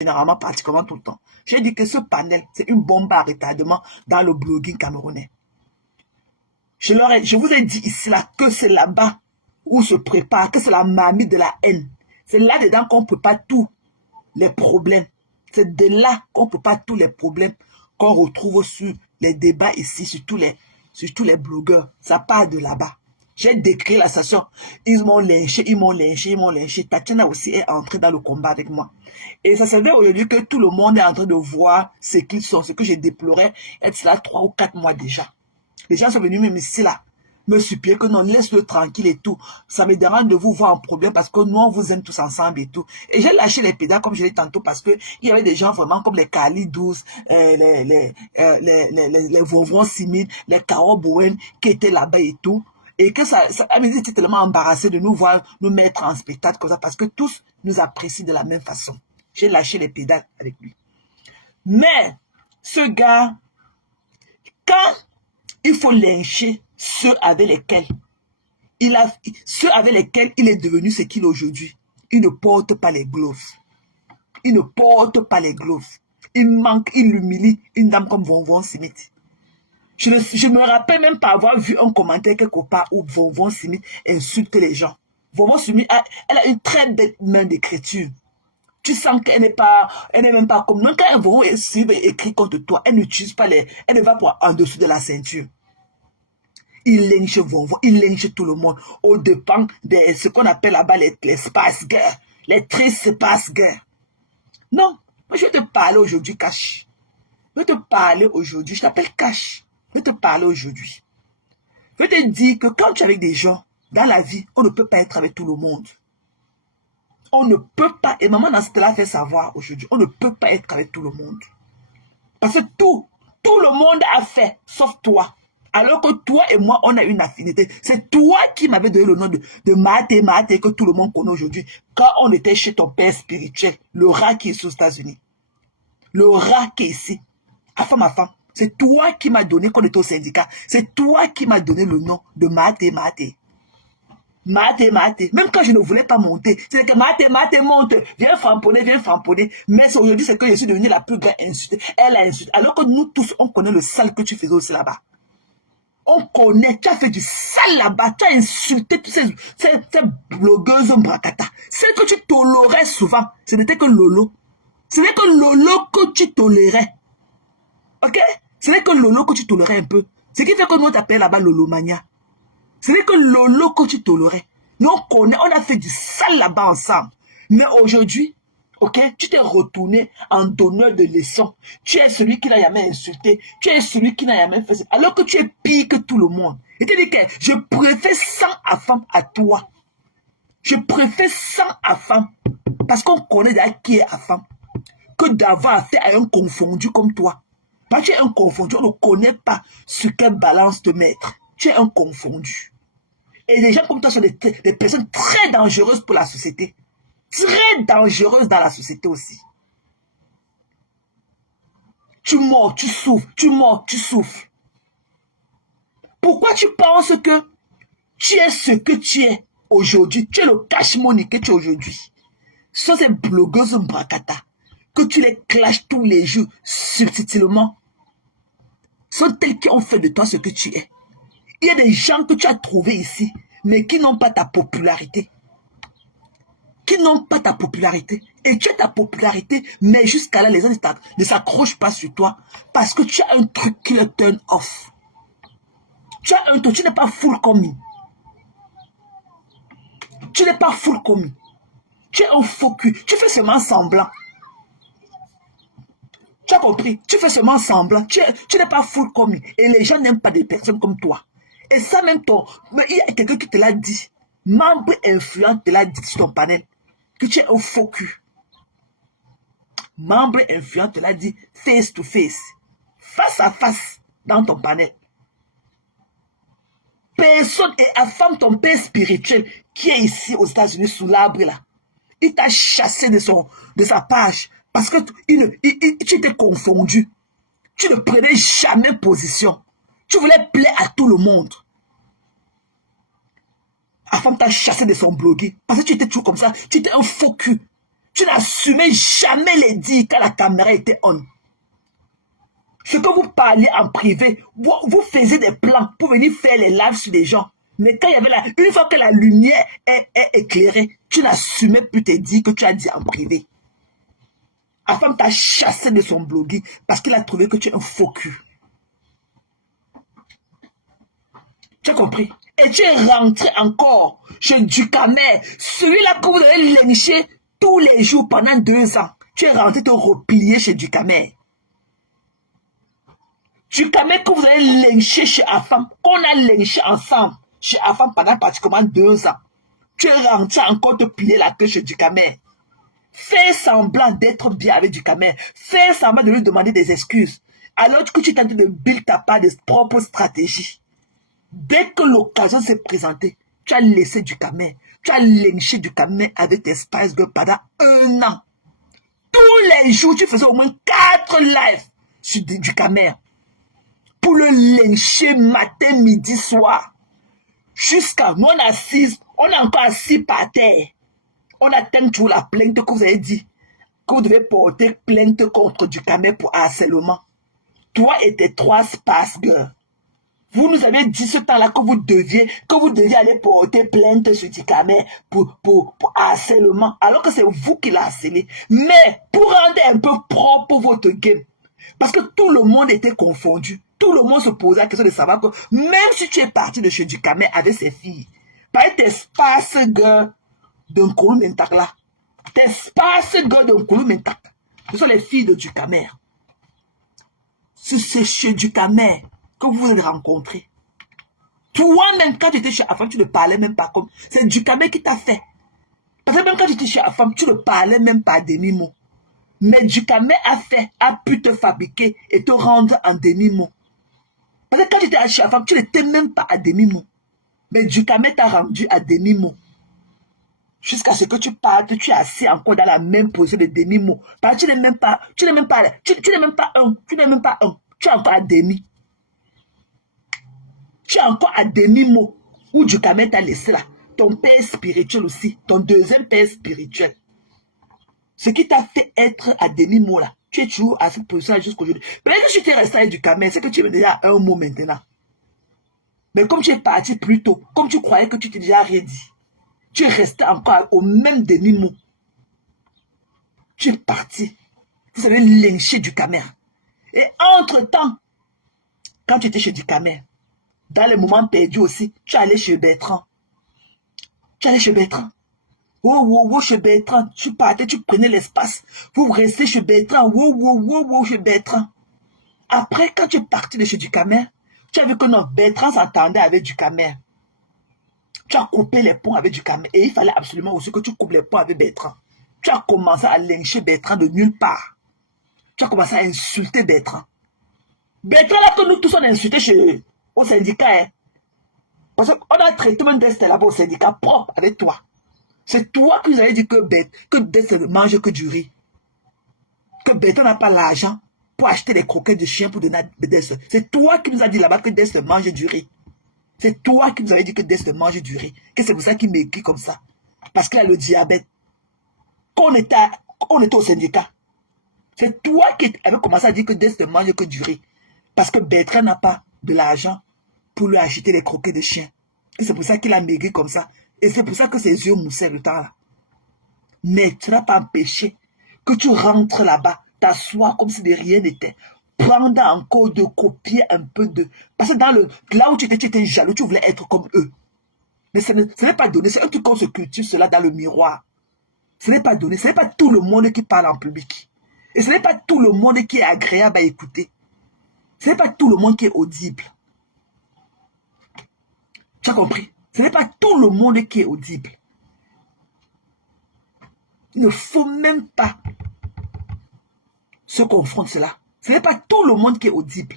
généralement, pratiquement tout le temps. J'ai dit que ce panel, c'est une bombe à retardement dans le blogging camerounais. Je vous ai dit ici là que c'est là-bas où se prépare, que c'est la mamie de la haine. C'est là-dedans qu'on prépare tous les problèmes. C'est de là qu'on prépare tous les problèmes qu'on retrouve sur les débats ici, sur tous les blogueurs. Ça part de là-bas. J'ai décrit la station. Ils m'ont lynché, ils m'ont lynché, ils m'ont lynché. Tatiana aussi est entrée dans le combat avec moi. Et ça se fait aujourd'hui que tout le monde est en train de voir ce qu'ils sont, ce que je déplorais être là 3 ou 4 mois déjà. Les gens sont venus même ici là, me supplier que non, laisse-le tranquille et tout. Ça me dérange de vous voir en problème parce que nous, on vous aime tous ensemble et tout. Et j'ai lâché les pédales comme je l'ai dit tantôt parce que il y avait des gens vraiment comme les Kali 12, les Vovron Simine, les Caro Bowen qui étaient là-bas et tout. Et que ça était tellement embarrassé de nous voir nous mettre en spectacle comme ça parce que tous nous apprécient de la même façon. J'ai lâché les pédales avec lui. Mais, ce gars, quand il faut lyncher ceux avec lesquels il est devenu ce qu'il est aujourd'hui, il ne porte pas les gloves. Il ne porte pas les gloves. Il humilie une dame comme Vonvon Simit. Je ne me rappelle même pas avoir vu un commentaire quelque part où Vonvon Simit insulte les gens. Vonvon Simit, elle a une très belle main d'écriture. Tu sens qu'elle n'est même pas comme nous. Quand un Vonvon écrit contre toi, elle n'utilise pas elle ne va pas en dessous de la ceinture. Il lynche Vonvon, il lynche tout le monde. Au dépend de ce qu'on appelle là-bas les space girls, les tristes space girls. Non, moi je vais te parler aujourd'hui, Cash. Je vais te parler aujourd'hui, je t'appelle Cash. Je vais te parler aujourd'hui. Je vais te dire que quand tu es avec des gens, dans la vie, on ne peut pas être avec tout le monde. On ne peut pas, et maman dans ce là fait savoir aujourd'hui, on ne peut pas être avec tout le monde. Parce que tout le monde a fait, sauf toi. Alors que toi et moi, on a une affinité. C'est toi qui m'avais donné le nom de Maté, que tout le monde connaît aujourd'hui. Quand on était chez ton père spirituel, le rat qui est aux États-Unis. Le rat qui est ici. Ma femme. C'est toi qui m'as donné, quand on était au syndicat. C'est toi qui m'as donné le nom de Maté. Même quand je ne voulais pas monter, c'est que Maté monte, viens framponner. Mais aujourd'hui, c'est que je suis devenue la plus grande insultée. Elle a insulté. Alors que nous tous, on connaît le sale que tu faisais aussi là-bas. On connaît, tu as fait du sale là-bas, tu as insulté toutes ces blogueuses bracata. Celles que tu tolérais souvent, ce n'était que Lolo. Ce n'est que Lolo que tu tolérais. Ok? Ce n'est que Lolo que tu tolérais un peu. Ce qui fait que nous t'appelle là-bas Lolo Mania. Ce n'est que Lolo que tu tolérais. Nous on connaît, on a fait du sale là-bas ensemble. Mais aujourd'hui, ok, tu t'es retourné en donneur de leçons. Tu es celui qui n'a jamais insulté. Tu es celui qui n'a jamais fait ça. Alors que tu es pire que tout le monde. Et tu dis que je préfère 100 à femme à toi. Je préfère 100 à femme. Parce qu'on connaît déjà qui est à femme. Que d'avoir affaire à un confondu comme toi. Parce que tu es un confondu, on ne connaît pas sur quelle balance te mettre. Tu es un confondu. Et les gens comme toi sont des personnes très dangereuses pour la société. Très dangereuses dans la société aussi. Tu mords, tu souffres. Tu mords, tu souffres. Pourquoi tu penses que tu es ce que tu es aujourd'hui? Tu es le cash-money que tu es aujourd'hui. Ce sont ces blogueuses bracata que tu les clashes tous les jours subtilement. Ce sont telles qui ont fait de toi ce que tu es. Il y a des gens que tu as trouvés ici, mais qui n'ont pas ta popularité. Qui n'ont pas ta popularité. Et tu as ta popularité, mais jusqu'à là, les gens ne s'accrochent pas sur toi parce que tu as un truc qui le turn off. Tu as un truc, tu n'es pas full commis. Tu n'es pas full commis. Tu es un faux cul. Tu fais seulement semblant. Tu as compris? Tu fais seulement semblant. Tu n'es pas full commis. Et les gens n'aiment pas des personnes comme toi. Et ça même mais il y a quelqu'un qui te l'a dit. Membre influent te l'a dit sur ton panel. Que tu es un faux cul. Membre influent te l'a dit face to face. Face à face dans ton panel. Personne et affirme ton père spirituel qui est ici aux États-Unis sous l'arbre là. Il t'a chassé de sa page parce que tu étais confondu. Tu ne prenais jamais position. Tu voulais plaire à tout le monde. La femme t'a chassé de son blogué parce que tu étais toujours comme ça. Tu étais un faux cul. Tu n'assumais jamais les dires quand la caméra était on. Ce que vous parliez en privé, vous faisiez des plans pour venir faire les lives sur les gens. Mais quand il y avait une fois que la lumière est éclairée, tu n'assumais plus tes dires que tu as dit en privé. La femme t'a chassé de son blogging parce qu'il a trouvé que tu es un faux cul. Tu as compris? Et tu es rentré encore chez Ducamer, celui-là que vous avez lynché tous les jours pendant 2 ans. Tu es rentré te replier chez Ducamer. Ducamer que vous avez lynché chez Afam, qu'on a lynché ensemble chez Afam pendant pratiquement 2 ans. Tu es rentré encore te plier la queue chez Ducamer. Fais semblant d'être bien avec Ducamer. Fais semblant de lui demander des excuses. Alors que tu tentes de build ta part de propre stratégie. Dès que l'occasion s'est présentée, tu as laissé Ducamer. Tu as lynché Ducamer avec tes Spice Girls pendant 1 an. Tous les jours, tu faisais au moins 4 lives sur Ducamer. Pour le lyncher matin, midi, soir. Jusqu'à nous on est encore assis par terre. On attend toujours la plainte que vous avez dit. Que vous devez porter plainte contre Ducamer pour harcèlement. Toi et tes 3 Spice Girls. Vous nous avez dit ce temps-là que vous deviez aller porter plainte sur Ducamer pour harcèlement. Alors que c'est vous qui l'avez harcelé. Mais pour rendre un peu propre votre game. Parce que tout le monde était confondu. Tout le monde se posait la question de savoir que même si tu es parti de chez Ducamer avec ses filles, par tes Spice Girls d'un Koulou Mentak là, tes Spice Girls d'un Koulou Mentak, ce sont les filles de Ducamer. C'est chez Ducamer que vous vous rencontrez. Toi-même, quand tu étais chez Afam, tu ne parlais même pas comme. C'est Ducamer qui t'a fait. Parce que même quand tu étais chez Afam, tu ne parlais même pas à demi-mot. Mais Ducamer a pu te fabriquer et te rendre en demi-mot. Parce que quand tu étais chez Afam, tu n'étais même pas à demi-mot. Mais Ducamer t'a rendu à demi-mot. Jusqu'à ce que tu partes, tu es assis encore dans la même position de demi-mot. Parce que tu n'es même pas un, tu n'es même pas un. Tu es encore à demi. Tu es encore à demi-mot où Ducamer t'a laissé là. Ton père spirituel aussi, ton deuxième père spirituel. Ce qui t'a fait être à demi-mot là, tu es toujours à cette position jusqu'aujourd'hui. Peut-être que tu t'es resté à Ducamer, c'est que tu es déjà à un mot maintenant. Mais comme tu es parti plus tôt, comme tu croyais que tu t'es déjà redit, tu es resté encore au même demi-mot. Tu es parti. Vous avez lynché Ducamer. Et entre-temps, quand tu étais chez Ducamer, dans les moments perdus aussi, tu allais chez Bertrand. Tu allais chez Bertrand. Wow, chez Bertrand. Tu partais, tu prenais l'espace. Vous restez chez Bertrand. Wow, chez Bertrand. Après, quand tu es parti de chez Ducamer, tu as vu que non, Bertrand s'entendait avec Ducamer. Tu as coupé les ponts avec Ducamer. Et il fallait absolument aussi que tu coupes les ponts avec Bertrand. Tu as commencé à lyncher Bertrand de nulle part. Tu as commencé à insulter Bertrand. Bertrand, là que nous tous on a insulté au syndicat. Hein. Parce qu'on a traité même d'Est là-bas au syndicat propre avec toi. C'est toi qui nous avais dit que Dest ne mange que du riz. Que Bertrand n'a pas l'argent pour acheter des croquettes de chien pour donner à Dest. C'est toi qui nous as dit là-bas que Dest mange du riz. C'est toi qui nous avais dit que Dest mange du riz. Que c'est pour ça qu'il m'écrit comme ça. Parce qu'il a le diabète. Quand on était au syndicat. C'est toi qui avais commencé à dire que Dest ne mange que du riz. Parce que Bertrand n'a pas de l'argent pour lui acheter des croquettes de chien. Et c'est pour ça qu'il a maigri comme ça. Et c'est pour ça que ses yeux moussaient le temps là. Mais tu n'as pas empêché que tu rentres là-bas, t'assois comme si de rien n'était. Prendre encore de copier un peu de... Parce que là où tu étais jaloux, tu voulais être comme eux. Mais ce n'est pas donné. C'est un truc qu'on se cultive cela dans le miroir. Ce n'est pas donné. Ce n'est pas tout le monde qui parle en public. Et ce n'est pas tout le monde qui est agréable à écouter. Ce n'est pas tout le monde qui est audible. Tu as compris? Ce n'est pas tout le monde qui est audible. Il ne faut même pas se confondre cela. Ce n'est pas tout le monde qui est audible.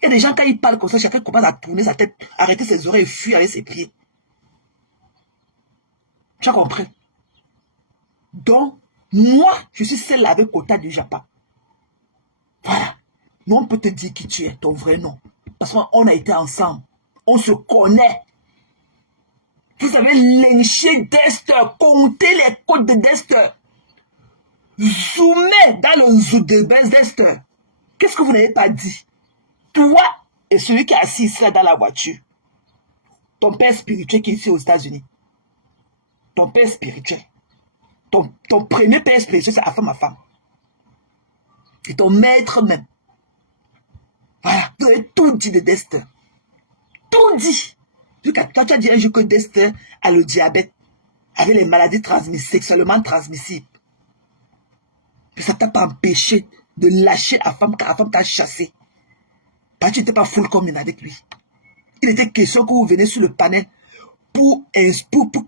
Il y a des gens, quand ils parlent comme ça, chacun commence à tourner sa tête, arrêter ses oreilles et fuir avec ses pieds. Tu as compris? Donc, moi, je suis celle avec Kota du Japon. Voilà. Mais on peut te dire qui tu es, ton vrai nom. Parce qu'on a été ensemble. On se connaît. Vous avez lynché Dest, compté les côtes de Dest. Zoomez dans le zoo de Bethesda. Qu'est-ce que vous n'avez pas dit? Toi et celui qui est assis ici dans la voiture. Ton père spirituel qui est ici aux États-Unis. Ton père spirituel. Ton premier père spirituel, c'est ma femme. Et ton maître même. Voilà, vous avez tout dit de Dexter. Tout dit. Toi, tu as dit un jour que Dexter a le diabète, avait les maladies sexuellement transmissibles. Mais ça ne t'a pas empêché de lâcher la femme, car la femme t'a chassé. Parce que tu n'étais pas full commune avec lui. Il était question que vous venez sur le panel pour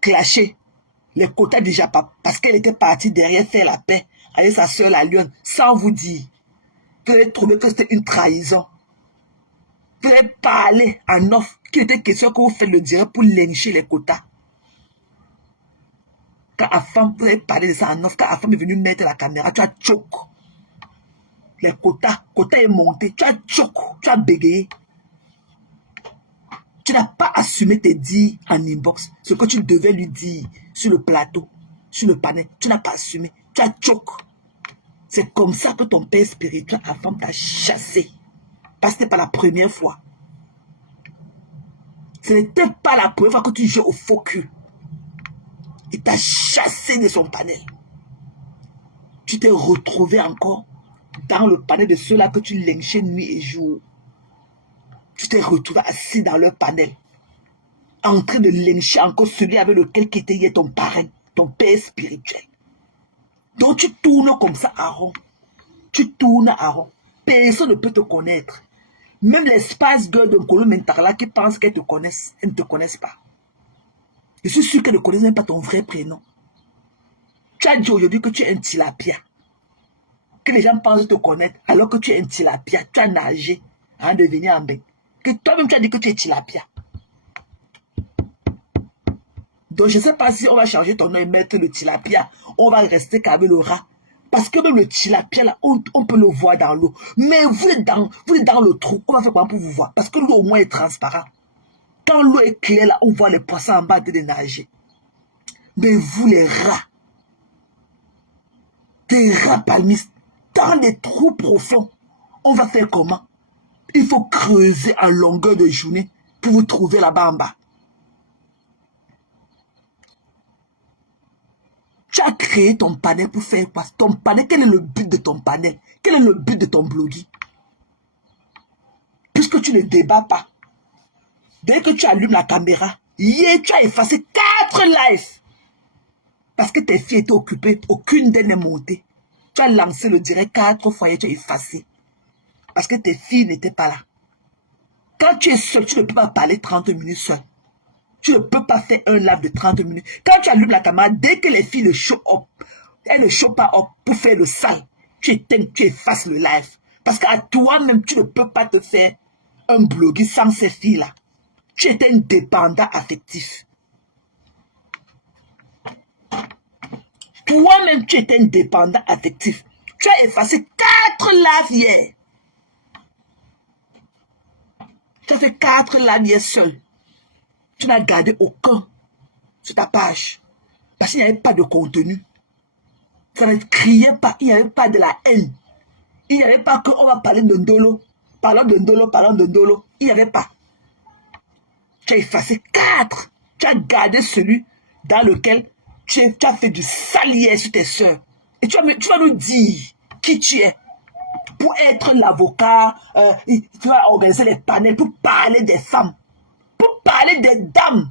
clasher les quotas du Japon. Parce qu'elle était partie derrière faire la paix avec sa soeur la lionne, sans vous dire. Vous avez trouvé que c'était une trahison. Vous avez parlé en off qu'il était question que vous faites le direct pour lyncher les quotas. Quand la femme, vous avez parlé de ça en off, quand la femme est venue mettre la caméra, tu as choqué. Les quotas est monté, tu as choqué, tu as bégayé. Tu n'as pas assumé tes dires en inbox, ce que tu devais lui dire sur le plateau, sur le panel. Tu n'as pas assumé, tu as choqué. C'est comme ça que ton père spirituel, la femme t'a chassé. Parce que ce n'était pas la première fois. Ce n'était pas la première fois que tu joues au faux cul. Il t'a chassé de son panel. Tu t'es retrouvé encore dans le panel de ceux-là que tu lynchais nuit et jour. Tu t'es retrouvé assis dans leur panel, en train de lyncher encore celui avec lequel qui était hier ton parrain, ton père spirituel. Donc tu tournes comme ça à rond. Tu tournes à rond. Personne ne peut te connaître. Même les Spice Girls de Nkolo Mentarla qui pensent qu'elles te connaissent, elles ne te connaissent pas. Je suis sûr qu'elles ne connaissent même pas ton vrai prénom. Tu as dit aujourd'hui que tu es un tilapia. Que les gens pensent te connaître alors que tu es un tilapia. Tu as nagé avant de venir en bain. Que toi-même tu as dit que tu es tilapia. Donc je ne sais pas si on va changer ton nom et mettre le tilapia. On va rester qu'avec le rat. Parce que même le tilapia, là, on peut le voir dans l'eau. Mais vous êtes dans le trou. On va faire comment pour vous voir? Parce que l'eau au moins est transparente. Quand l'eau est claire, là, on voit les poissons en bas de nager. Mais vous, les rats, des rats palmistes, dans des trous profonds, on va faire comment? Il faut creuser en longueur de journée pour vous trouver là-bas en bas. Tu as créé ton panel pour faire quoi? Ton panel, quel est le but de ton panel? Quel est le but de ton blogging? Puisque tu ne débats pas. Dès que tu allumes la caméra, hier, tu as effacé 4 lives. Parce que tes filles étaient occupées, aucune d'elles n'est montée. Tu as lancé le direct 4 fois et tu as effacé. Parce que tes filles n'étaient pas là. Quand tu es seul, tu ne peux pas parler 30 minutes seul. Tu ne peux pas faire un live de 30 minutes. Quand tu allumes la caméra, dès que les filles ne show up, elles ne show pas up pour faire le sale, tu éteins, tu effaces le live. Parce qu'à toi-même, tu ne peux pas te faire un blogging sans ces filles-là. Tu es un dépendant affectif. Toi-même, tu es un dépendant affectif. Tu as effacé 4 lives hier. Tu as fait 4 lives hier seul. Tu n'as gardé aucun sur ta page. Parce qu'il n'y avait pas de contenu. Ça ne criait pas. Il n'y avait pas de la haine. Il n'y avait pas qu'on va parler de Ndolo. Parlons de Ndolo. Il n'y avait pas. Tu as effacé 4. Tu as gardé celui dans lequel tu as fait du salier sur tes soeurs. Et tu vas nous dire qui tu es. Pour être l'avocat, tu vas organiser les panels pour parler des femmes. Pour parler des dames.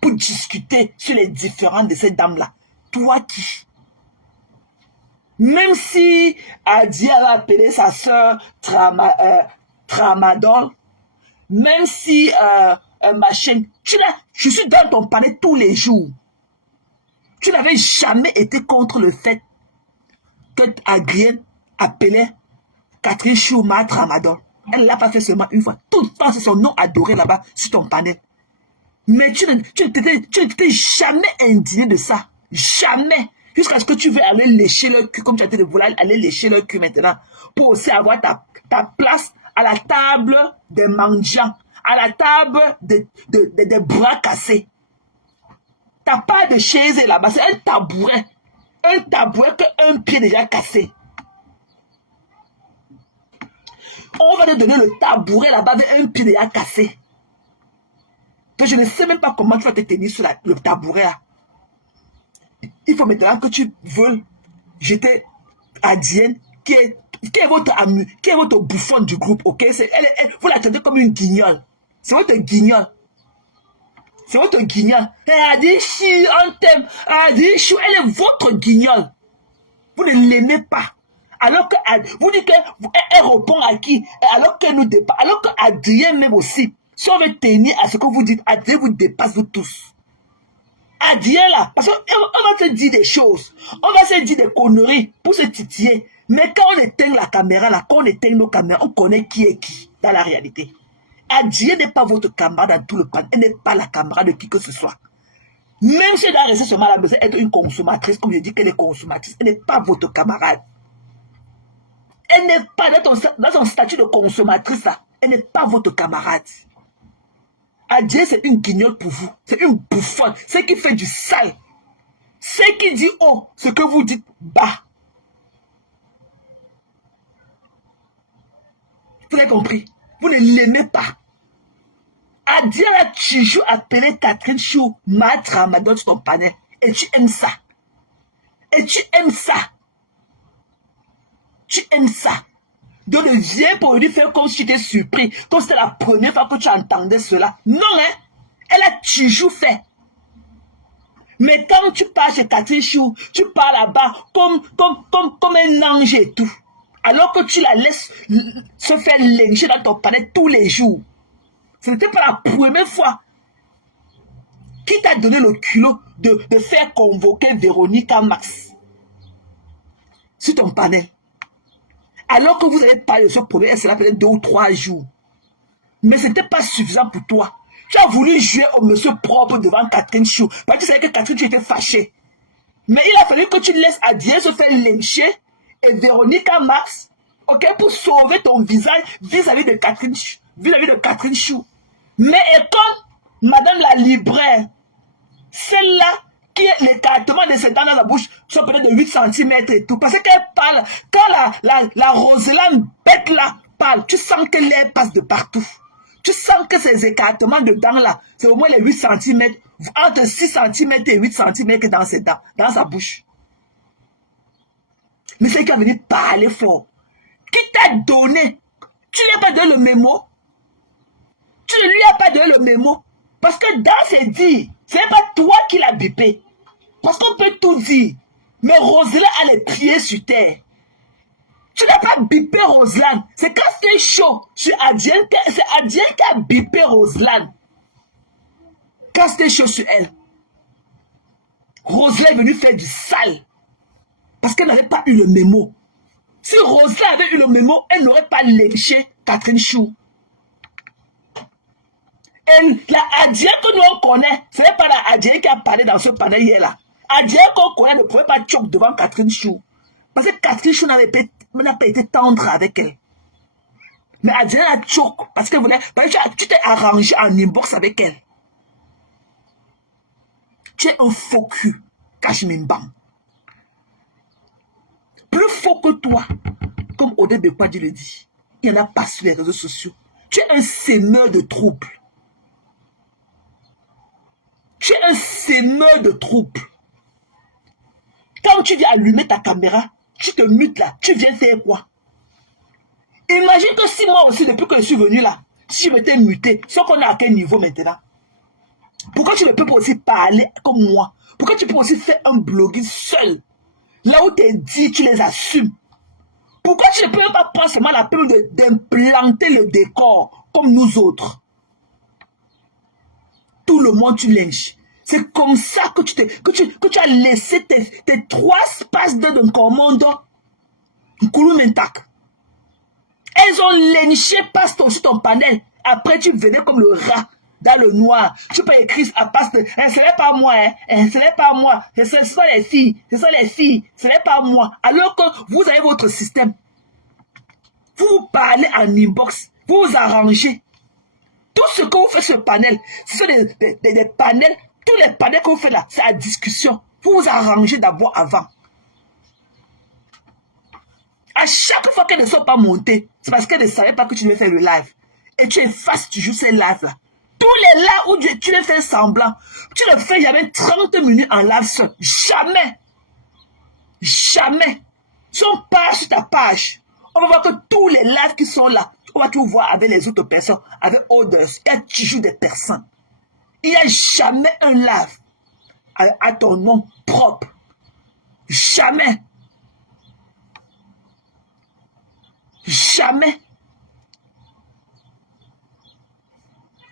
Pour discuter sur les différences de ces dames-là. Toi qui? Même si Adia va appeler sa soeur Tramadol, même si machin, je suis dans ton panel tous les jours. Tu n'avais jamais été contre le fait que Adrienne appelait Catherine Chouma Tramadol. Elle ne l'a pas fait seulement une fois. Tout le temps, c'est son nom adoré là-bas sur ton panel. Mais tu ne t'étais jamais indigné de ça. Jamais. Jusqu'à ce que tu veux aller lécher le cul, comme tu as été de vouloir aller lécher le cul maintenant. Pour aussi avoir ta place à la table des mendiants. À la table des bras cassés. T'as pas de chaise là-bas, c'est un tabouret. Un tabouret qu'un pied déjà cassé. On va te donner le tabouret là-bas avec un pied déjà cassé. Que je ne sais même pas comment tu vas te tenir sur le tabouret là. Il faut maintenant que tu veuilles jeter à Diane qui est votre amie, qui est votre bouffon du groupe, ok? Vous la traitez comme une guignole. C'est votre guignole. C'est votre guignole. Elle a dit, on t'aime. Elle a dit, elle est votre guignole. Vous ne l'aimez pas. Alors que vous dites qu'elle répond à qui? Alors qu'elle nous dépasse. Alors qu'Adrien même aussi. Si on veut tenir à ce que vous dites, Adrien vous dépasse vous tous. Adrien là, parce qu'on va se dire des choses. On va se dire des conneries pour se titiller. Mais quand on éteint la caméra là, quand on éteint nos caméras, on connaît qui est qui dans la réalité. Adrien n'est pas votre camarade dans tout le pan. Elle n'est pas la camarade de qui que ce soit. Même si elle doit rester seulement à la maison, être une consommatrice, comme je dis qu'elle est consommatrice, elle n'est pas votre camarade. Elle n'est pas dans son statut de consommatrice là. Elle n'est pas votre camarade. Adrien, c'est une guignole pour vous. C'est une bouffonne. C'est qui fait du sale. C'est qui dit haut ce que vous dites bas. Vous avez compris? Vous ne l'aimez pas. Adrien a toujours appelé Catherine Chou ma tramadol sur ton panel. Et tu aimes ça. Et tu aimes ça. Tu aimes ça. Donc ne viens pour lui faire comme si tu étais surpris. Comme c'était la première fois que tu entendais cela. Non, hein. Elle a toujours fait. Mais quand tu pars chez Catherine Chou, tu pars là-bas comme un ange et tout. Alors que tu la laisses se faire lyncher dans ton panel tous les jours. Ce n'était pas la première fois. Qui t'a donné le culot de faire convoquer Véronique Max sur ton panel? Alors que vous avez parlé de ce problème, elle sera peut-être 2 ou 3 jours. Mais ce n'était pas suffisant pour toi. Tu as voulu jouer au monsieur propre devant Catherine Chou. Parce que tu savais que Catherine Chou était fâchée. Mais il a fallu que tu laisses Adrien se faire lyncher et Véronique Max, ok, pour sauver ton visage vis-à-vis de Catherine Chou. Mais et comme Madame la libraire, celle-là qui est l'écartement de ses dents dans la bouche, soit peut-être de 8 cm et tout, parce qu'elle parle, quand la Roselaine bête là parle, tu sens que l'air passe de partout. Tu sens que ces écartements de dents là, c'est au moins les 8 cm, entre 6 cm et 8 cm dans ses dents, dans sa bouche. Mais c'est qui a venu parler fort. Qui t'a donné? Tu lui as pas donné le mémo? Tu ne lui as pas donné le mémo? Parce que dans ses dires, ce n'est pas toi qui l'as bipé. Parce qu'on peut tout dire. Mais Roselaine a les pieds sur terre. Tu n'as pas bipé Roselaine. C'est quand c'est chaud sur Adrien, c'est Adrien qui a bipé Roselaine. Quand c'était chaud sur elle. Roselaine est venue faire du sale. Parce qu'elle n'avait pas eu le mémo. Si Roselaine avait eu le mémo, elle n'aurait pas lynché Catherine Chou. Et la Adrien que nous on connaît, ce n'est pas la Adrien qui a parlé dans ce panel hier là. Adrien qu'on connaît ne pouvait pas choquer devant Catherine Chou. Parce que Catherine Chou n'a pas été tendre avec elle. Mais Adrien a choqué parce que tu t'es arrangé en inbox avec elle. Tu es un faux cul, Kashmimbam. Plus faux que toi, comme Odé Bekwadi le dit. Il n'y en a pas sur les réseaux sociaux. Tu es un sémeur de troubles. Tu es un sémeur de troubles. Quand tu viens allumer ta caméra, tu te mutes là, tu viens faire quoi? Imagine que si moi aussi, depuis que je suis venu là, si je m'étais muté, sauf qu'on est à quel niveau maintenant? Pourquoi tu ne peux pas aussi parler comme moi? Pourquoi tu peux aussi faire un blogging seul? Là où tes dit, tu les assumes. Pourquoi tu ne peux pas prendre seulement la peine d'implanter le décor comme nous autres? Tout le monde, tu lynches. C'est comme ça que tu as laissé tes 3 espaces d'un commando. Elles ont lynché Pasteur sur ton panel. Après, tu venais comme le rat dans le noir. Tu peux écrire à Pasteur. Ce n'est pas moi. Ce n'est pas moi. Ce sont les filles. Ce sont les filles. Ce n'est pas moi. Alors que vous avez votre système. Vous parlez en inbox. Vous vous arrangez. Tout ce que vous faites sur le panel, ce sont des panels. Tous les panels que vous faites là, c'est la discussion. Vous vous arrangez d'abord avant. À chaque fois qu'elles ne sont pas montées, c'est parce qu'elles ne savaient pas que tu devais faire le live. Et tu effaces toujours ces lives-là. Tous les lives où tu les fais semblant, tu ne fais jamais 30 minutes en live seul. Jamais. Jamais. Si on passe sur ta page, on va voir que tous les lives qui sont là, on va tout voir avec les autres personnes, avec others. Il y a toujours des personnes. Il n'y a jamais un live à ton nom propre. Jamais. Jamais.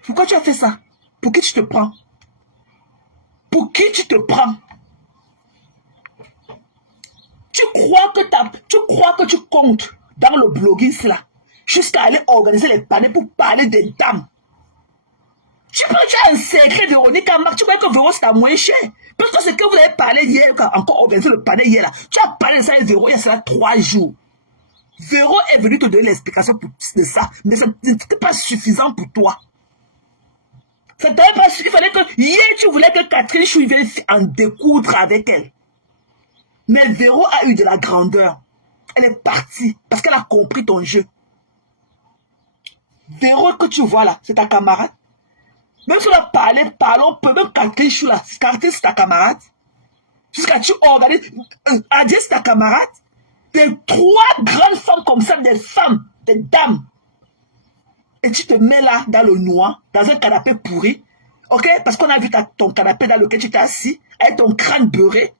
Pourquoi tu as fait ça? Pour qui tu te prends? Pour qui tu te prends? Tu crois que tu comptes dans le blogging là, jusqu'à aller organiser les panels pour parler des dames. Tu as un secret de Véronique Marc, tu crois que Véro c'est moins cher? Parce que ce que vous avez parlé hier, encore organisé le panel hier là, tu as parlé de ça avec Véro il y a cela 3 jours. Véro est venu te donner l'explication de ça, mais ce n'était pas suffisant pour toi. Ça ne t'avait pas suffi. Il fallait que hier tu voulais que Catherine Chou vienne en découdre avec elle. Mais Véro a eu de la grandeur. Elle est partie parce qu'elle a compris ton jeu. Véro que tu vois là, c'est ta camarade. Même si on a parlé, parlons peu, même Catherine Chou là, Catherine c'est ta camarade. Jusqu'à tu organises, Adja c'est ta camarade. Des 3 grandes femmes comme ça, des femmes, des dames. Et tu te mets là, dans le noir, dans un canapé pourri. Ok? Parce qu'on a vu ton canapé dans lequel tu t'es assis, avec ton crâne beurré.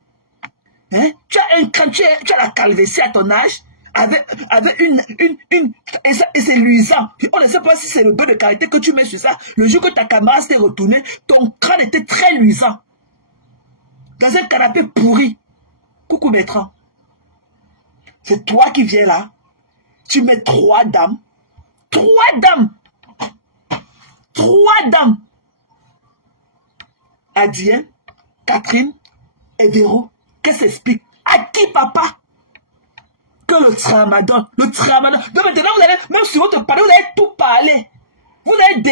Hein? Tu as un crâne, tu as la calvitie à ton âge, avec et c'est luisant. On ne sait pas si c'est le beurre de qualité que tu mets sur ça. Le jour que ta caméra s'est retournée, ton crâne était très luisant. Dans un canapé pourri. Coucou maître. C'est toi qui viens là. Tu mets 3 dames. 3 dames. 3 dames. Adrien, Catherine et Véro. Qu'est-ce que ça explique? À qui, papa? Que le tramadol. Le tramadol. Donc maintenant, vous allez, même sur votre panneau, vous allez tout parler. Vous avez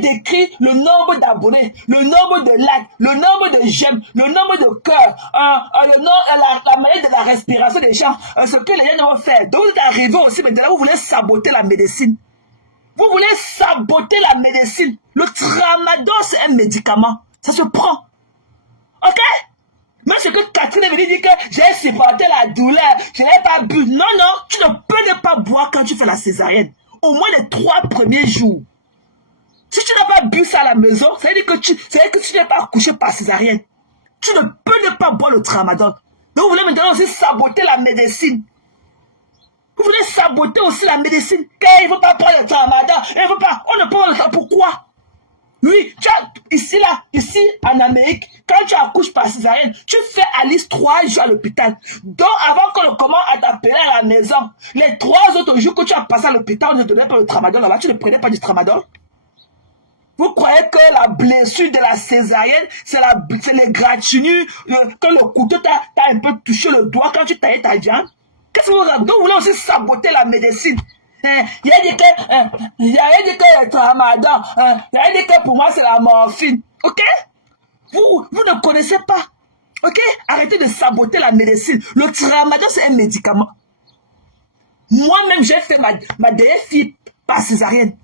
décrit le nombre d'abonnés, le nombre de likes, le nombre de j'aime, le nombre de cœurs, la manière de la respiration des gens, ce que les gens vont faire. Donc vous êtes arrivé aussi, maintenant vous voulez saboter la médecine. Vous voulez saboter la médecine. Le tramadol, c'est un médicament. Ça se prend. Ok? Même ce que Catherine est venue dire que j'ai supporté la douleur, je n'ai pas bu. Non, non, tu ne peux ne pas boire quand tu fais la césarienne. Au moins les 3 premiers jours. Si tu n'as pas bu ça à la maison, ça veut dire que tu n'es pas accouché par césarienne. Tu ne peux ne pas boire le tramadol. Donc vous voulez maintenant aussi saboter la médecine. Vous voulez saboter aussi la médecine. Car il ne faut pas prendre le tramadol. Il ne faut pas. On ne prend le tramadol. Pourquoi? Oui, ici en Amérique, quand tu accouches par césarienne, tu fais à least 3 jours à l'hôpital. Donc, avant que le comment à t'appeler à la maison, les 3 autres jours que tu as passé à l'hôpital, on ne te donnait pas le tramadol là-bas, tu ne prenais pas du tramadol. Vous croyez que la blessure de la césarienne, c'est les gratignures, que le couteau t'a un peu touché le doigt quand tu taillais ta viande? Qu'est-ce que vous avez? Donc, vous voulez aussi saboter la médecine. Il a dit que le tramadol, il a dit que pour moi c'est la morphine. Ok? Vous ne connaissez pas. Ok? Arrêtez de saboter la médecine. Le tramadol c'est un médicament. Moi-même j'ai fait ma dernière fille par césarienne.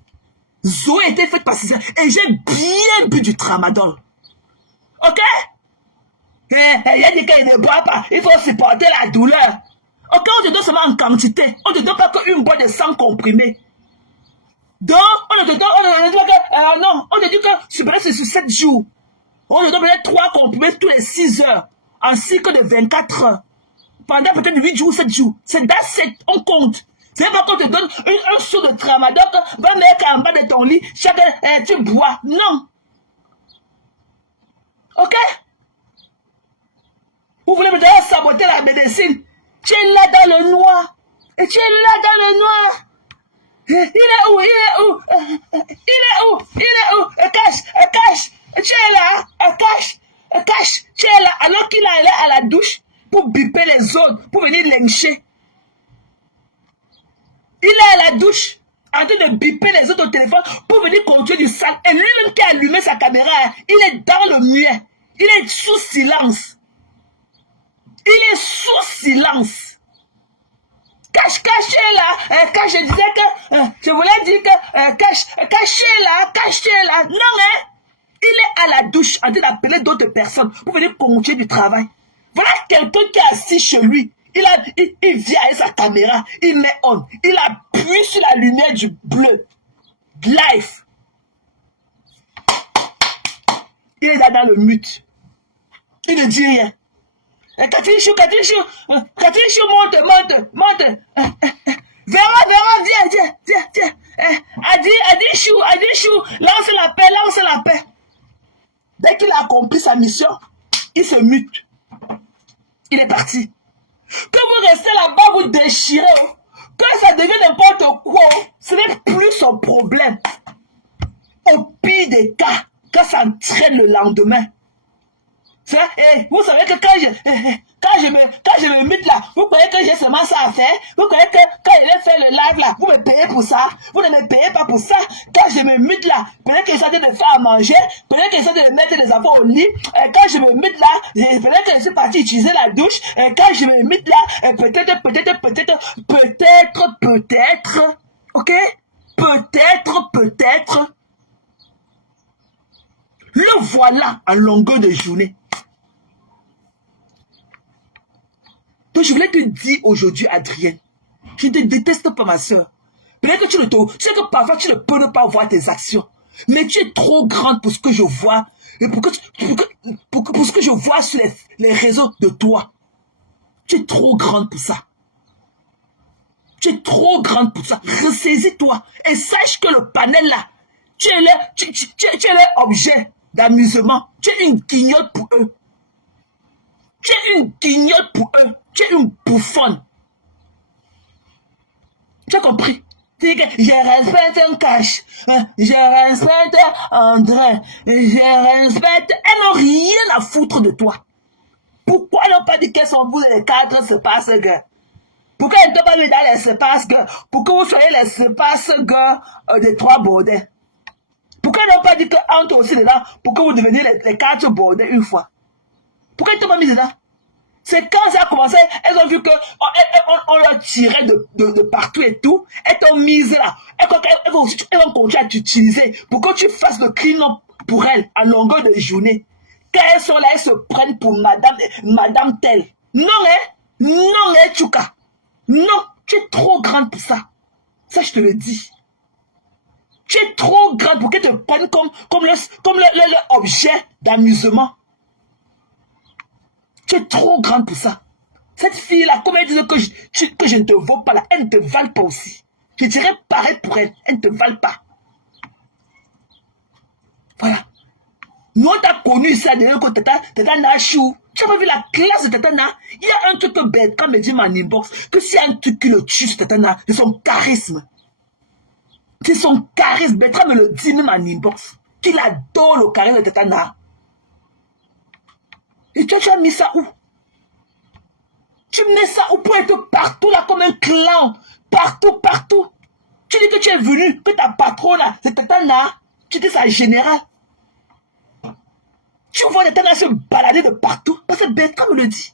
Zoé était faite par césarienne et j'ai bien bu du tramadol. Ok? Il a dit qu'il ne boit pas. Il faut supporter la douleur. Ok, on te donne seulement en quantité. On ne te donne pas qu'une boîte de 100 comprimés. Donc, on ne te donne que... non, on te dit que c'est sur 7 jours. On te donne peut-être 3 comprimés tous les 6 heures. En cycle de 24 heures. Pendant peut-être 8 jours, 7 jours. C'est dans 7, on compte. C'est pas qu'on te donne un seau de tramadol, va mettre en bas de ton lit, tu bois. Non. Ok? Vous voulez maintenant saboter la médecine. Tu es là dans le noir. Et tu es là dans le noir. Il est où? Il est où? Il est où? Il est où? Elle cache. Tu es là. Elle cache. Tu es là. Alors qu'il est allé à la douche pour biper les autres, pour venir lyncher. Il est à la douche en train de biper les autres au téléphone pour venir conduire du sang. Et lui-même qui a allumé sa caméra, il est dans le muet. Il est sous silence. Il est sous silence. Cachez-la. Quand je disais que, je voulais dire que, cachez-la. Non, hein. Il est à la douche en train d'appeler d'autres personnes pour venir continuer du travail. Voilà quelqu'un qui est assis chez lui. Il vient avec sa caméra, il met on, il appuie sur la lumière du bleu. Live. Il est là dans le mute. Il ne dit rien. Catherine Chou, monte. Vera, viens. Adi Chou, lance la paix. Dès qu'il a accompli sa mission, il se mute. Il est parti. Que vous restez là-bas, vous déchirez, que ça devient n'importe quoi, ce n'est plus son problème. Au pire des cas, que ça entraîne le lendemain. Vous savez que quand je me mute là, vous croyez que j'ai seulement ça à faire? Vous croyez que quand je vais faire le live là, vous me payez pour ça? Vous ne me payez pas pour ça? Quand je me mute là, peut-être que j'essaie de faire à manger, peut-être que j'essaie de mettre les enfants au lit, quand je me mute là, peut-être que je suis parti utiliser la douche, quand je me mute là, peut-être, ok? Peut-être, le voilà en longueur de journée. Donc, je voulais te dire aujourd'hui, Adrienne, je ne te déteste pas, ma soeur. Peut-être que tu sais que parfois tu ne peux ne pas voir tes actions. Mais tu es trop grande pour ce que je vois. Et pour ce que je vois sur les réseaux de toi. Tu es trop grande pour ça. Ressaisis-toi. Et sache que le panel là, tu es leur objet d'amusement. Tu es une guignote pour eux. Tu es une bouffonne. Tu as compris? Je respecte un cash. Je respecte André. Je respecte... Elles n'ont rien à foutre de toi. Pourquoi elles n'ont pas dit qu'elles sont vous les 4 espaces gars? Pourquoi elles ne t'ont pas mis dans les espaces gars? Pour que vous soyez les espaces gars des 3 bordels. Pourquoi elles n'ont pas dit qu'entre aussi dedans pour que vous deveniez les 4 bordels une fois? Pourquoi elles ne t'ont pas mis dedans? C'est quand ça a commencé, elles ont vu qu'on leur tirait de partout et tout. Elles t'ont mise là. Elles vont continuer à t'utiliser pour que tu fasses le crime pour elles en longueur de journée. Quand elles sont là, elles se prennent pour madame telle. Non, Tchouka. Non, tu es trop grande pour ça. Ça, je te le dis. Tu es trop grande pour qu'elles te prennent comme leur objet d'amusement. Tu es trop grande pour ça. Cette fille-là, comme elle dit que je ne te vaux pas là, elle ne te valent pas aussi. Je dirais pareil pour elle, elle ne te valent pas. Voilà. Nous, on t'a connu ça d'ailleurs que Tata Nachou. Tu as pas vu la classe de Tata Na? Il y a un truc bête, quand me dit ma inbox, que s'il y a un truc qui le tue sur Tata Na, c'est son charisme. C'est son charisme. Bertrand me le dit même en inbox. Qu'il adore le charisme de Tata Na. Et tu as mis ça où? Tu mets ça où pour être partout là comme un clown? Partout. Tu dis que tu es venu, que ta patronne là, c'est Tata Na. Tu dis sa générale. Tu vois Tata Na se balader de partout. Parce que Bertrand me le dit.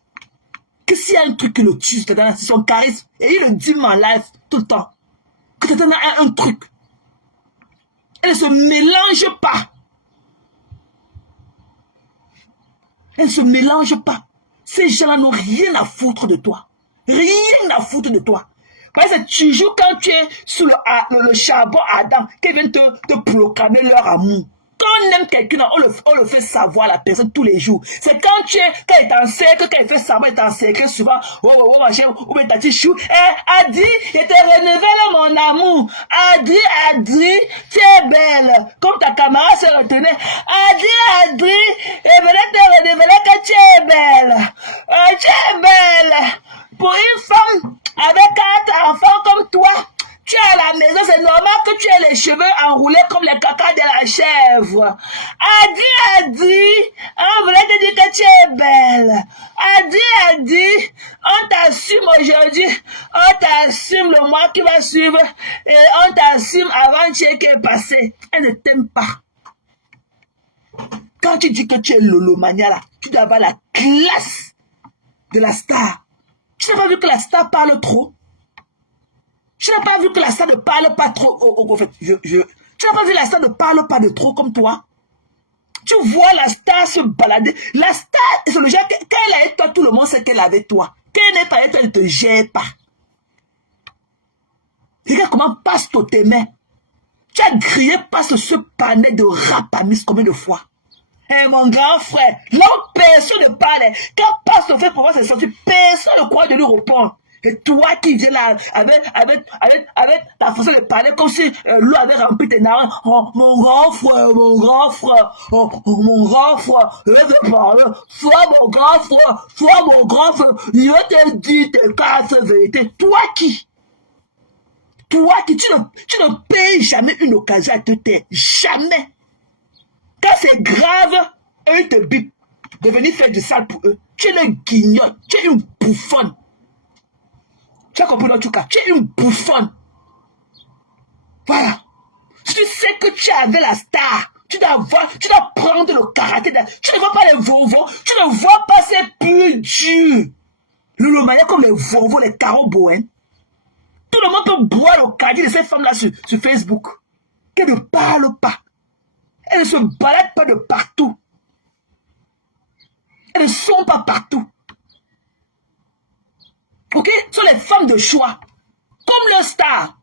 Que s'il y a un truc qui le tue, c'est son charisme. Et il le dit en live tout le temps. Que Tata Na a un truc. Elle ne se mélange pas. Elle ne se mélange pas. Ces gens-là n'ont rien à foutre de toi. Rien à foutre de toi. Parce que toujours quand tu es sous le charbon ardent, qu'ils viennent te proclamer leur amour. Quand on aime quelqu'un, on le fait savoir à la personne tous les jours. C'est quand il est en cercle, quand il fait savoir, il est en cercle souvent. Machin, ou bien Tati Chou. Adi, je te renouvelle mon amour. Adi, tu es belle. Comme ta camarade se retenait. Adi, et venez te renouveler que tu es belle. Tu es belle. Pour une femme avec 4 enfants comme toi, tu es à la maison, c'est normal que tu aies les cheveux enroulés comme les caca de la chèvre. Adi, on voulait te dire que tu es belle. Adi, on t'assume aujourd'hui, on t'assume le mois qui va suivre, et on t'assume avant-hier qui est passé. Elle ne t'aime pas. Quand tu dis que tu es Lolo Mania là, tu dois avoir la classe de la star. Tu n'as pas vu que la star parle trop? Tu n'as pas vu que la star ne parle pas trop au fait. Tu n'as pas vu la star ne parle pas de trop comme toi. Tu vois la star se balader. La star, c'est le genre, quand elle est avec toi, tout le monde sait qu'elle est avec toi. Quand elle n'est pas avec toi, elle ne te gère pas. Regarde comment passe tes mains. Tu as grillé passe ce panel de rapamis combien de fois? Eh mon grand frère, là personne ne parle. Quand passe ton fait pour moi c'est sorti, personne ne croit de lui répondre. Et toi qui viens là avec ta façon de parler comme si l'eau avait rempli tes narines. Oh, mon grand frère, mon grand frère, mon grand frère, je vais parler. Sois mon grand frère, sois mon grand frère. Je vais te dire tes casses vérités. Toi qui, tu ne payes jamais une occasion à te taire. Jamais. Quand c'est grave, eux te bipent de venir faire du sale pour eux. Tu es le guignol, tu es une bouffonne. Tu as compris en tout cas, tu es une bouffonne. Voilà. Si tu sais que tu avais la star, tu dois prendre le karaté. Tu ne vois pas les vovos, tu ne vois pas ces plus durs. Le manière comme les vovos, les carreaux hein. Tout le monde peut boire le caddie de ces femmes-là sur Facebook. Qu'elles ne parlent pas. Elles ne se baladent pas de partout. Elles ne sont pas partout. Ok? Ce sont les femmes de choix. Comme le star.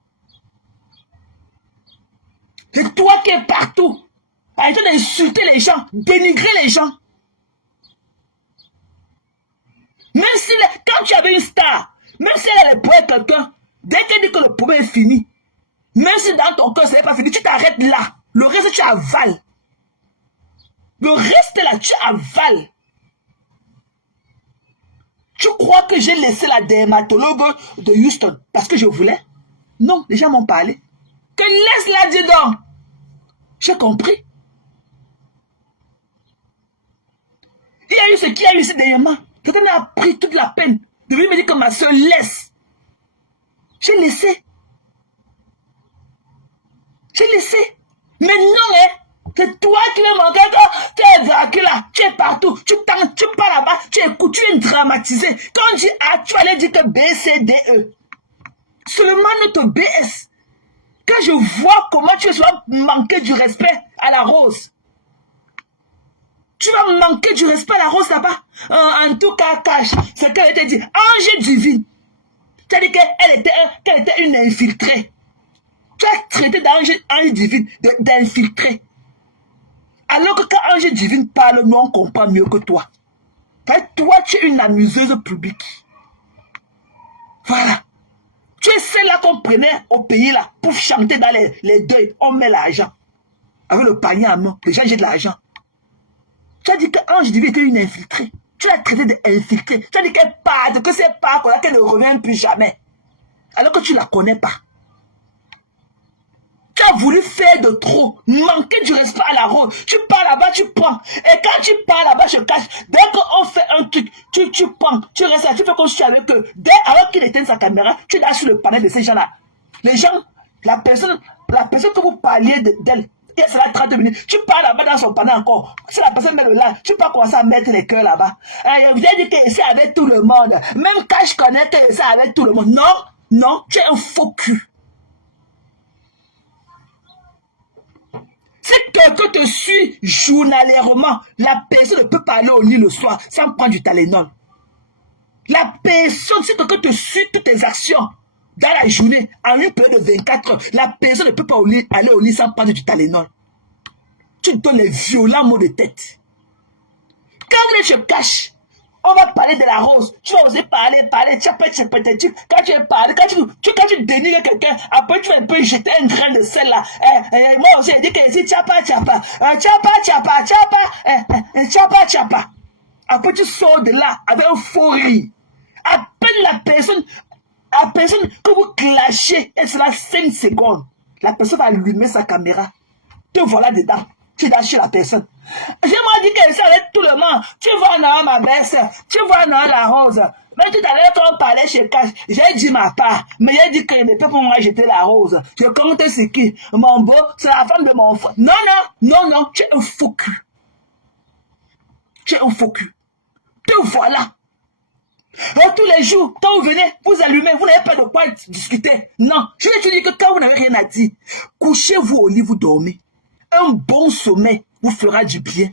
C'est toi qui es partout. En train d'insulter les gens, dénigrer les gens. Même si, quand tu avais une star, même si elle allait pour quelqu'un, dès qu'elle dit que le problème est fini, même si dans ton cœur ce n'est pas fini, tu t'arrêtes là. Le reste, tu avales. Le reste là, tu avales. Tu crois que j'ai laissé la dermatologue de Houston parce que je voulais? Non, les gens m'ont parlé. Que laisse-la dire donc. J'ai compris. Il y a eu ce qu'il y a eu ici dernièrement. Quelqu'un a pris toute la peine de venir me dire que ma soeur laisse. J'ai laissé. J'ai laissé. Mais non, hein. C'est toi qui me manquais. Tu es évacué là. Tu es partout. Tu pars là-bas. Tu écoutes. Tu viens dramatiser. Quand on dit A, tu allais dire que B, C, D, E. Seulement notre BS. Quand je vois comment tu vas manquer du respect à la rose. Tu vas manquer du respect à la rose là-bas. En tout cas, cache. C'est qu'elle était dit. Ange divine. Tu as dit qu'elle était une infiltrée. Tu as traité d'ange divine, d'infiltrée. Alors que quand ange divine parle, nous on comprend mieux que toi. Toi, tu es une amuseuse publique. Voilà. Tu es celle-là qu'on prenait au pays là pour chanter dans les deuils. On met l'argent. Avec le panier à main. Les gens jettent de l'argent. Tu as dit que ange divine était une infiltrée. Tu l'as traité d'infiltrée. Tu as dit qu'elle part, que c'est pas qu'elle ne revient plus jamais. Alors que tu ne la connais pas. Tu as voulu faire de trop, manquer du respect à la rose. Tu pars là-bas, tu prends. Et quand tu pars là-bas, je cache. Dès qu'on fait un truc, tu prends, tu restes là, tu fais comme si tu avais que. Alors qu'il éteint sa caméra, tu es sur le panel de ces gens-là. Les gens, la personne que vous parliez d'elle, et c'est là 30 minutes. Tu pars là-bas dans son panel encore. Si la personne met le live, tu peux commencer à mettre les cœurs là-bas. Vous avez dit que c'est avec tout le monde. Même quand je connais que c'est avec tout le monde. Non, non, tu es un faux cul. Si quelqu'un te suit journalièrement, la personne ne peut pas aller au lit le soir sans prendre du Tylenol. La personne, si quelqu'un te suit toutes tes actions dans la journée, en une période de 24 heures, la personne ne peut pas aller au lit sans prendre du Tylenol. Tu donnes les violents mots de tête. Quand je cache, on va parler de la rose. Tu vas oser parler, quand tu parles, quand tu dénigres quelqu'un, après tu vas un peu jeter un grain de sel là. Moi aussi, j'ai dit que si tchapa. Après tu sors de là avec un faux rire. À peine la personne que vous clashez, elle sera 5 secondes. La personne va allumer sa caméra. Te voilà dedans. Tu es chez la personne. J'ai moi dit que c'est avec tout le monde. Tu vois non ma belle-sœur, tu vois non la rose. Mais tout à l'heure quand on parlait chez Cash, j'ai dit ma part. Mais j'ai dit qu'il ne peut pour moi jeter la rose. Je compte c'est qui? Mon beau, c'est la femme de mon frère. Non, tu es un faux cul. Tu es un faux cul. Te voilà. Tous les jours, quand vous venez, vous allumez, vous n'avez pas de quoi discuter. Non, je vais te dire que quand vous n'avez rien à dire, couchez-vous au lit, vous dormez. Un bon sommeil vous fera du bien.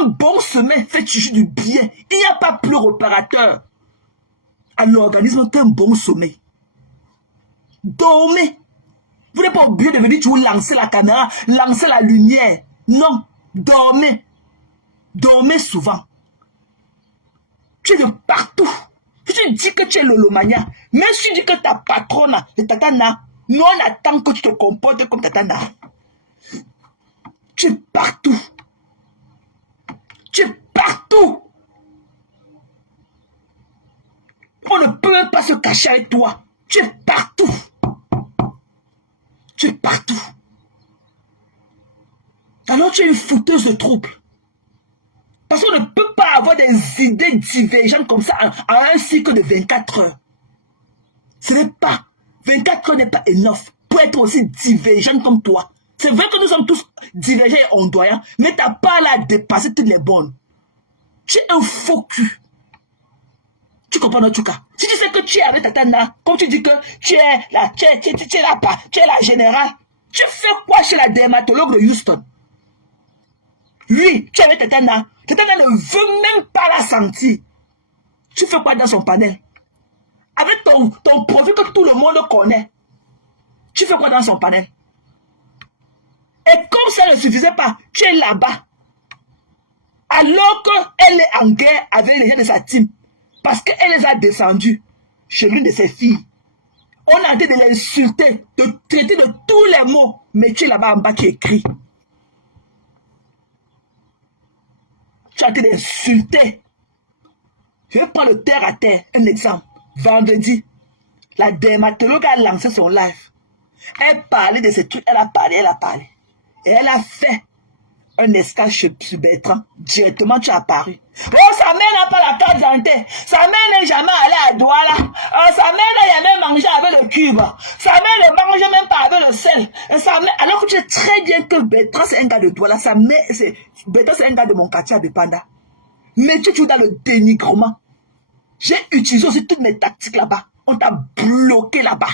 Un bon sommeil fait toujours du bien. Il n'y a pas plus réparateur à l'organisme qu'un bon sommeil. Dormez. Vous n'êtes pas obligé de venir toujours lancer la caméra, lancer la lumière. Non, dormez. Dormez souvent. Tu es de partout. Si tu dis que tu es Lolomania, même si tu dis que ta patronne est Tatana, nous on attend que tu te comportes comme Tatana. Tu es partout. Tu es partout. On ne peut même pas se cacher avec toi. Tu es partout. Tu es partout. Alors tu es une fouteuse de troubles. Parce qu'on ne peut pas avoir des idées divergentes comme ça en un cycle de 24 heures. Ce n'est pas. 24 heures n'est pas enough pour être aussi divergent comme toi. C'est vrai que nous sommes tous divergents et ondoyants, mais tu n'as pas à dépasser toutes les bornes. Tu es un faux cul. Tu comprends notre cas? Si tu sais que tu es avec Tatana, comme tu dis que tu es la générale, tu fais quoi chez la dermatologue de Houston? Lui, tu es avec Tatana. Tatana ne veut même pas la sentir. Tu fais quoi dans son panel? Avec ton profil que tout le monde connaît. Tu fais quoi dans son panel? Et comme ça ne suffisait pas, tu es là-bas. Alors qu'elle est en guerre avec les gens de sa team. Parce qu'elle les a descendus chez l'une de ses filles. On a été de l'insulter, de traiter de tous les mots. Mais tu es là-bas en bas, tu écris. Tu as été d'insulter. Je vais prendre le terre à terre. Un exemple. Vendredi, la dermatologue a lancé son live. Elle parlait de ces trucs. Elle a parlé. Et elle a fait un escale sur Bertrand. Directement, tu as apparu. Oh, sa mère n'a pas la carte d'identité. Sa mère n'est jamais allée à Douala. Sa mère n'a jamais mangé avec le cube. Sa mère ne mange même pas avec le sel. Alors que tu sais très bien que Bertrand, c'est un gars de Douala. Bertrand, c'est un gars de mon quartier à Bépanda. Mais tu es toujours dans le dénigrement. J'ai utilisé aussi toutes mes tactiques là-bas. On t'a bloqué là-bas.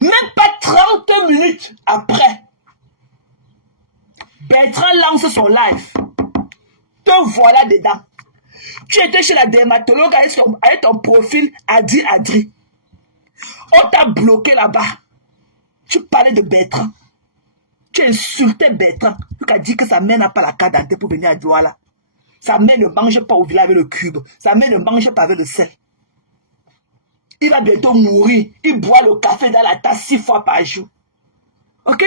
Même pas 30 minutes après, Bertrand lance son live. Te voilà dedans. Tu étais chez la dermatologue avec ton profil Adri. On t'a bloqué là-bas. Tu parlais de Bertrand. Tu insultais Bertrand. Tu as dit que sa mère n'a pas la carte d'identité pour venir à Douala. Sa mère ne mange pas au village avec le cube. Sa mère ne mange pas avec le sel. Il va bientôt mourir. Il boit le café dans la tasse 6 fois par jour. Ok?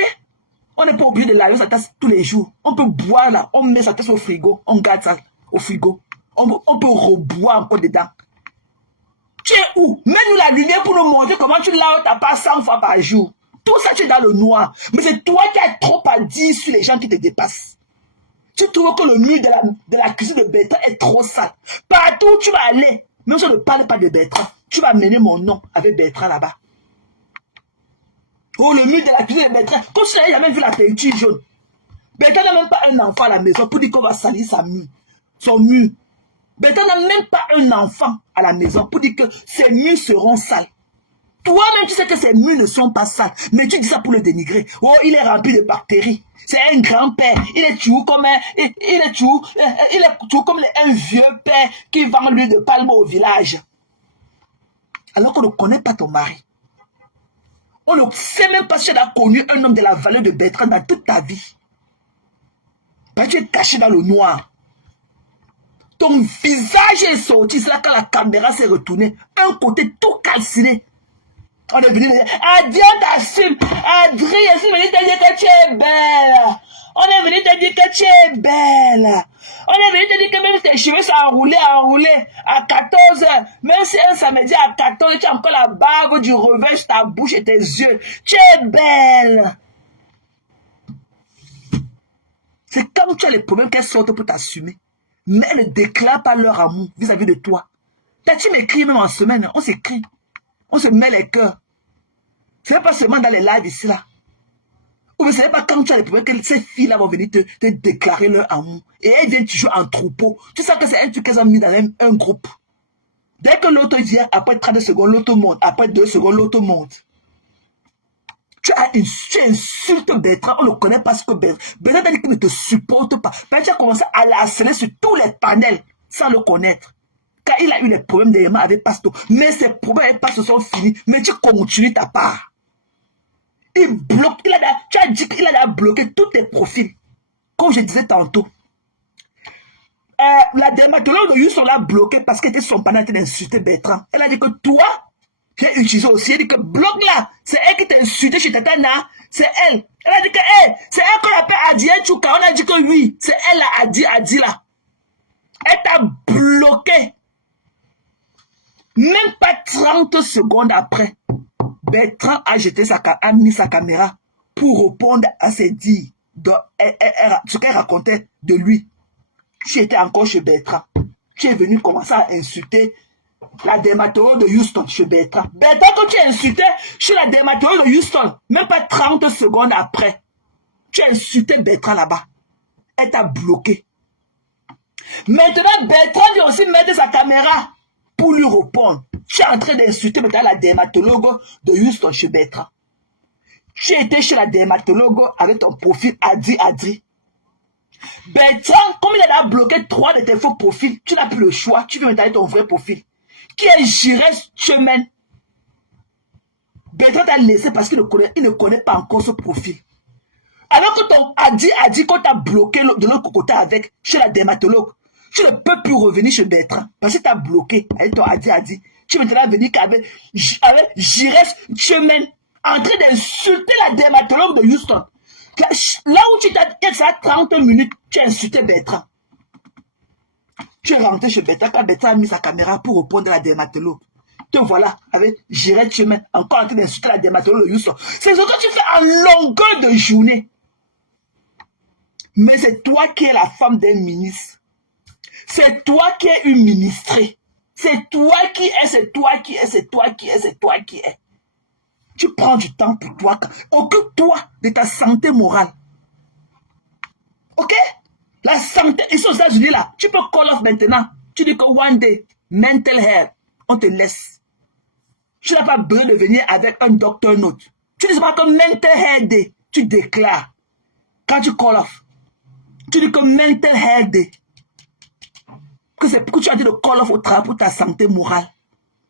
On n'est pas obligé de laver sa tasse tous les jours. On peut boire là. On met sa tasse au frigo. On garde ça au frigo. On peut reboire encore dedans. Tu es où? Mets-nous la lumière pour nous montrer comment tu laves ta passe 100 fois par jour. Tout ça, tu es dans le noir. Mais c'est toi qui as trop à dire sur les gens qui te dépassent. Tu trouves que le mur de la cuisine de Bertrand est trop sale. Partout où tu vas aller, même si on ne parle pas de Bertrand, tu vas mener mon nom avec Bertrand là-bas. Oh, le mur de la cuisine de Bertrand, comme si tu n'avais jamais vu la peinture jaune. Bertrand n'a même pas un enfant à la maison pour dire qu'on va salir son mur. Bertrand n'a même pas un enfant à la maison pour dire que ses murs seront sales. Toi-même, tu sais que ces murs ne sont pas sales, mais tu dis ça pour le dénigrer. Oh, il est rempli de bactéries. C'est un grand-père. Il est toujours comme un vieux père qui vend l'huile de palme au village. Alors qu'on ne connaît pas ton mari. On ne sait même pas si tu as connu un homme de la valeur de Bertrand dans toute ta vie. Ben, tu es caché dans le noir. Ton visage est sorti, c'est là quand la caméra s'est retournée. Un côté tout calciné. On est venu dire, adieu t'assume. Adri, je suis venu te dire que tu es belle. On est venu te dire que tu es belle. On est venu te dire que même tes cheveux sont enroulés à 14 heures. Même si un samedi à 14 heures, tu as encore la barbe du revers sur ta bouche et tes yeux. Tu es belle. C'est comme tu as les problèmes qu'elles sortent pour t'assumer. Mais elles ne déclarent pas leur amour vis-à-vis de toi. Tu m'écris même en semaine, on s'écrit. On se met les cœurs. Ce n'est pas seulement dans les lives ici là. Ou vous ne savez pas quand tu as les problèmes que ces filles-là vont venir te déclarer leur amour. Et elles viennent toujours en troupeau. Tu sais que c'est un truc qu'elles ont mis dans un groupe. Dès que l'autre vient, après 30 secondes, l'autre monte. Après 2 secondes, l'autre monte. Tu insultes Bertrand, on ne connaît pas ce que Bertrand t'a dit qu'il ne te supporte pas. Tu as commencé à la harceler sur tous les panels sans le connaître. Quand il a eu les problèmes d'éléments avec Pasto, mais ces problèmes avec Pasto sont finis, mais tu continues ta part. Il bloque, tu as dit qu'il a bloqué tous tes profils. Comme je disais tantôt. La dermatologue de Houston l'a bloqué parce qu'elle était son panel d'insulter Bertrand. Elle a dit que toi, j'ai utilisé aussi. Elle a dit que bloque là, c'est elle qui t'a insulté chez Tatana. C'est elle. Elle a dit que c'est elle qu'on appelle Adi Chouka. On a dit que oui, c'est elle là, Adi là. Elle t'a bloqué. Même pas 30 secondes après, Bertrand a mis sa caméra pour répondre à ses dires, ce qu'elle racontait de lui. Tu étais encore chez Bertrand. Tu es venu commencer à insulter la dermatologue de Houston chez Bertrand. Bertrand, que tu as insulté chez la dermatologue de Houston, même pas 30 secondes après, tu as insulté Bertrand là-bas. Elle t'a bloqué. Maintenant, Bertrand vient aussi mettre sa caméra pour lui répondre. Tu es en train d'insulter maintenant la dermatologue de Houston chez Bertrand. Tu étais chez la dermatologue avec ton profil Adri. Bertrand, comme il a bloqué 3 de tes faux profils, tu n'as plus le choix. Tu veux mettre ton vrai profil. Qui est Giresse Chemin. Bertrand t'a laissé parce qu'il ne connaît pas encore ce profil. Alors que ton Adi qu'on t'a bloqué de l'autre côté avec, chez la dermatologue, tu ne peux plus revenir chez Bertrand parce que tu as bloqué avec ton Adi. Tu veux maintenant venir avec Giresse Chemin en train d'insulter la dermatologue de Houston. Là où tu t'as ça 30 minutes, tu as insulté Bertrand. Tu es rentré chez Bertrand quand Bertrand a mis sa caméra pour répondre à la dermatologue. Te voilà avec Girette Chemin encore en train d'insulter la dermatologue de Houston. C'est ce que tu fais en longueur de journée. Mais c'est toi qui es la femme d'un ministre. C'est toi qui es une ministrée. C'est toi qui es, c'est toi qui es, c'est toi qui es, c'est toi qui es. Tu prends du temps pour toi. Occupe-toi de ta santé morale. Ok? La santé, ici aux États-Unis là, tu peux call off maintenant. Tu dis que one day, mental health, on te laisse. Tu n'as pas besoin de venir avec un docteur note. Tu dis pas que mental health day, tu déclares. Quand tu call off, tu dis que mental health day. Que c'est pour que tu as dit de call off au travail pour ta santé morale.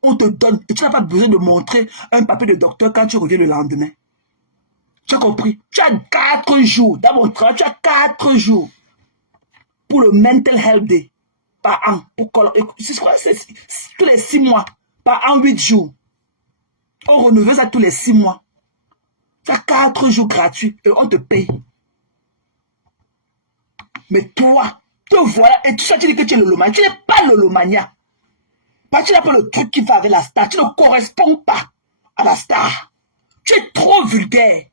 On te donne, et tu n'as pas besoin de montrer un papier de docteur quand tu reviens le lendemain. Tu as compris? Tu as 4 jours, dans mon travail, tu as 4 jours pour le Mental Health Day par an. C'est quoi? C'est tous les 6 mois, par an 8 jours. On renouvelle ça tous les 6 mois. Tu as 4 jours gratuits et on te paye. Mais toi, te voilà, et tout ça, tu dis que tu es Lolomania. Tu n'es pas Lolomania. Tu n'as pas le truc qui va avec la star. Tu ne corresponds pas à la star. Tu es trop vulgaire.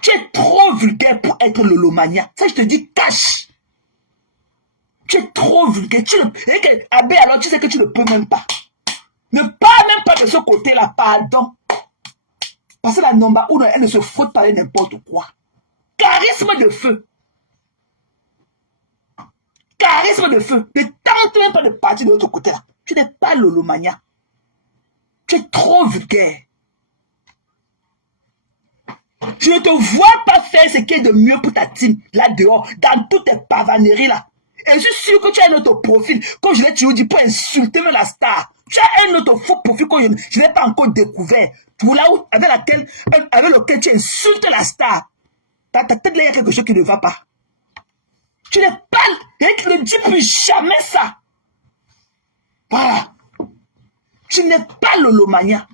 Tu es trop vulgaire pour être Lolomania. Ça, je te dis, cache. Tu es trop vulgaire. Abé, alors tu sais que tu ne peux même pas. Ne parle même pas de ce côté-là, pardon. Parce que la Nomba, elle ne se fout de parler n'importe quoi. Charisme de feu. Charisme de feu. Ne tente même pas de partir de l'autre côté là. Tu n'es pas Lolomania. Tu es trop vulgaire. Je ne te vois pas faire ce qui est de mieux pour ta team, là dehors, dans toutes tes pavaneries là. Et je suis sûr que tu as un autre profil, comme je l'ai toujours dit, pour insulter même la star. Tu as un autre faux profil que je n'ai pas encore découvert. Pour là où, avec lequel tu insultes la star. Dans ta tête là, il y a quelque chose qui ne va pas. Tu n'es pas... Ne dis plus jamais ça. Voilà. Tu n'es pas Lolomania.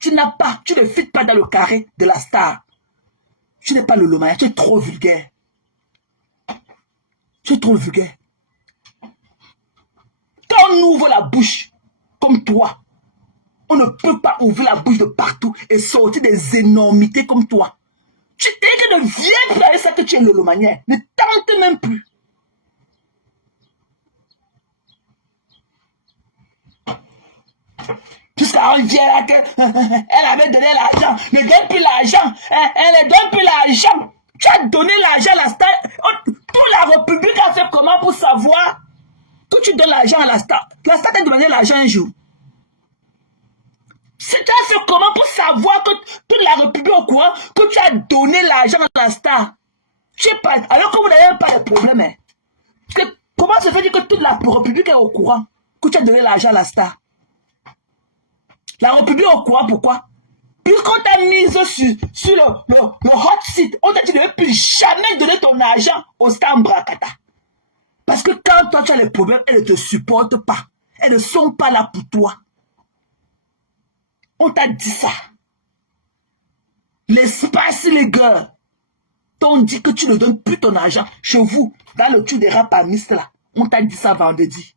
Tu ne fites pas dans le carré de la star. Tu n'es pas Lolomania. Tu es trop vulgaire. Tu es trop vulgaire. Quand on ouvre la bouche comme toi, on ne peut pas ouvrir la bouche de partout et sortir des énormités comme toi. Tu ne viens plus avec ça que tu es Lolomania. Ne tente même plus. Puisque ça, on dirait qu'elle avait donné l'argent. Ne donne plus l'argent. Elle ne donne plus l'argent. Tu as donné l'argent à la star. Toute la République a fait comment pour savoir que tu donnes l'argent à la star? La star t'a demandé l'argent un jour. Tu as fait comment pour savoir que toute la République est au courant que tu as donné l'argent à la star? Tu sais pas, alors que vous n'avez pas de problème. Hein. Comment se fait que toute la République est au courant que tu as donné l'argent à la star? La République est au courant, pourquoi? Puisqu'on t'a mis sur le hot site, on t'a dit de ne plus jamais donner ton argent au star Mbrakata. Parce que quand toi tu as les problèmes, elles ne te supportent pas. Elles ne sont pas là pour toi. On t'a dit ça. L'espace, les gars. T'ont dit que tu ne donnes plus ton argent. Chez vous, dans le truc des rapamistes là, on t'a dit ça vendredi.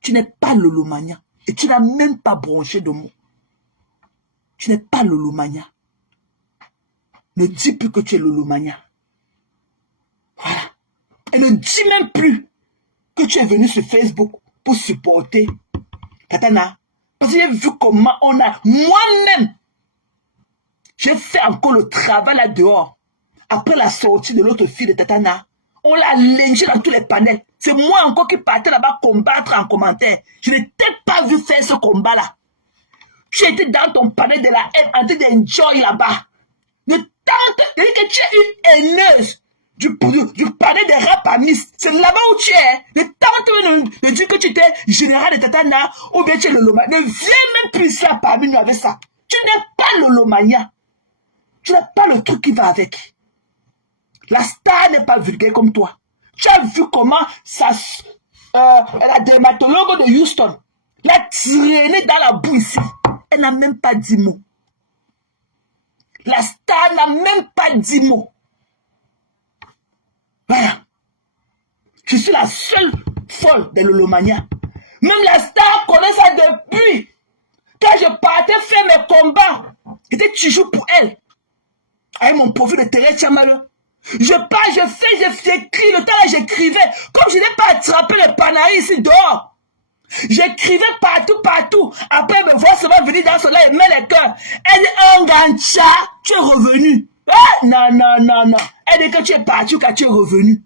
Tu n'es pas Lolomania. Et tu n'as même pas bronché de mots. Tu n'es pas Lolomania. Ne dis plus que tu es Lolomania. Voilà. Et ne dis même plus que tu es venu sur Facebook pour supporter Katana. Parce que j'ai vu comment on a... Moi-même, j'ai fait encore le travail là dehors. Après la sortie de l'autre fille de Tatana, on l'a lynché dans tous les panels. C'est moi encore qui partais là-bas combattre en commentaire. Je ne t'ai pas vu faire ce combat-là. Tu étais dans ton panel de la haine en train d'enjoy là-bas. Ne tente de dire que tu es une haineuse du panel des rapamistes. C'est là-bas où tu es. Ne tente de dire que tu étais général de Tatana ou bien tu es Lolomania. Ne viens même plus là parmi nous avec ça. Tu n'es pas Lolomania. Tu n'as pas le truc qui va avec. La star n'est pas vulgaire comme toi. Tu as vu comment la dermatologue de Houston l'a traîné dans la boue ici. Elle n'a même pas dit mot. La star n'a même pas dit mot. Voilà. Je suis la seule folle de Lolomania. Même la star connaît ça depuis. Quand je partais faire mes combats, j'étais toujours pour elle. Avec mon profil de Thérèse Chamalo. Je parle, je fais, j'écris. Le temps là, j'écrivais. Comme je n'ai pas attrapé le panaï ici dehors. J'écrivais partout. Après, me voir seulement venir dans ce là et mettre les cœurs. Elle dit, un gancha, tu es revenu. Ah, non. Elle dit que tu es parti quand tu es revenu.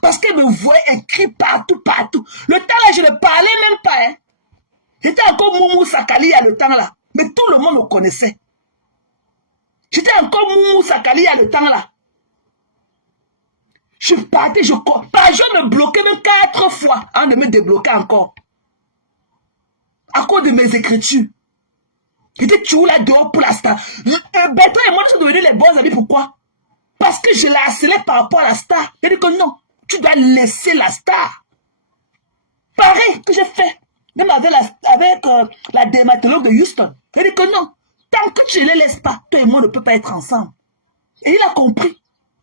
Parce qu'elle me voyait écrit partout. Le temps là, je ne parlais même pas. Hein. J'étais encore Moumou Sakali à le temps là. Mais tout le monde me connaissait. J'étais encore Moumou Sakali à le temps là. Je partais, je me bloquais même 4 fois avant de me débloquer encore. À cause de mes écritures. J'étais toujours là dehors pour la star. Bertrand et moi, nous sommes devenus les bons amis. Pourquoi? Parce que je l'ai harcelé par rapport à la star. J'ai dit que non, tu dois laisser la star. Pareil que j'ai fait. Même avec la dermatologue de Houston. J'ai dit que non, tant que tu ne les laisses pas, toi et moi ne peut pas être ensemble. Et il a compris.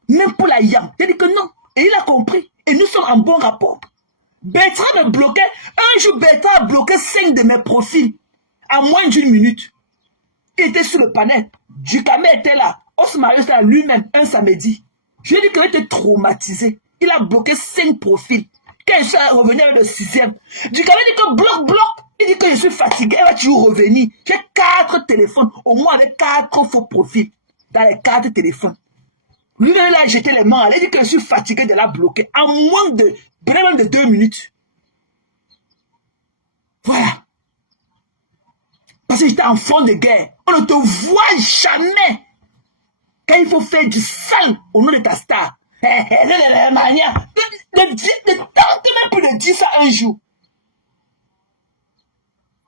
Même pour la yam. J'ai dit que non. Et il a compris. Et nous sommes en bon rapport. Bertrand me bloquait. Un jour, Bertrand a bloqué 5 de mes profils. En moins d'1 minute. Il était sur le panel. Dukame était là. Osmario était là lui-même un samedi. Je lui ai dit qu'il était traumatisé. Il a bloqué 5 profils. Quand je suis revenu avec le 6e. Dukame dit que bloc. Il dit que je suis fatigué. Il va toujours revenir. J'ai 4 téléphones. Au moins avec 4 faux profils. Dans les 4 téléphones. Lui, il a jeté les mains. Il dit que je suis fatigué de la bloquer. En moins de 2 minutes. Voilà. Parce que j'étais en fond de guerre. On ne te voit jamais. Quand il faut faire du sale au nom de ta star. Ne tente même plus de dire ça un jour.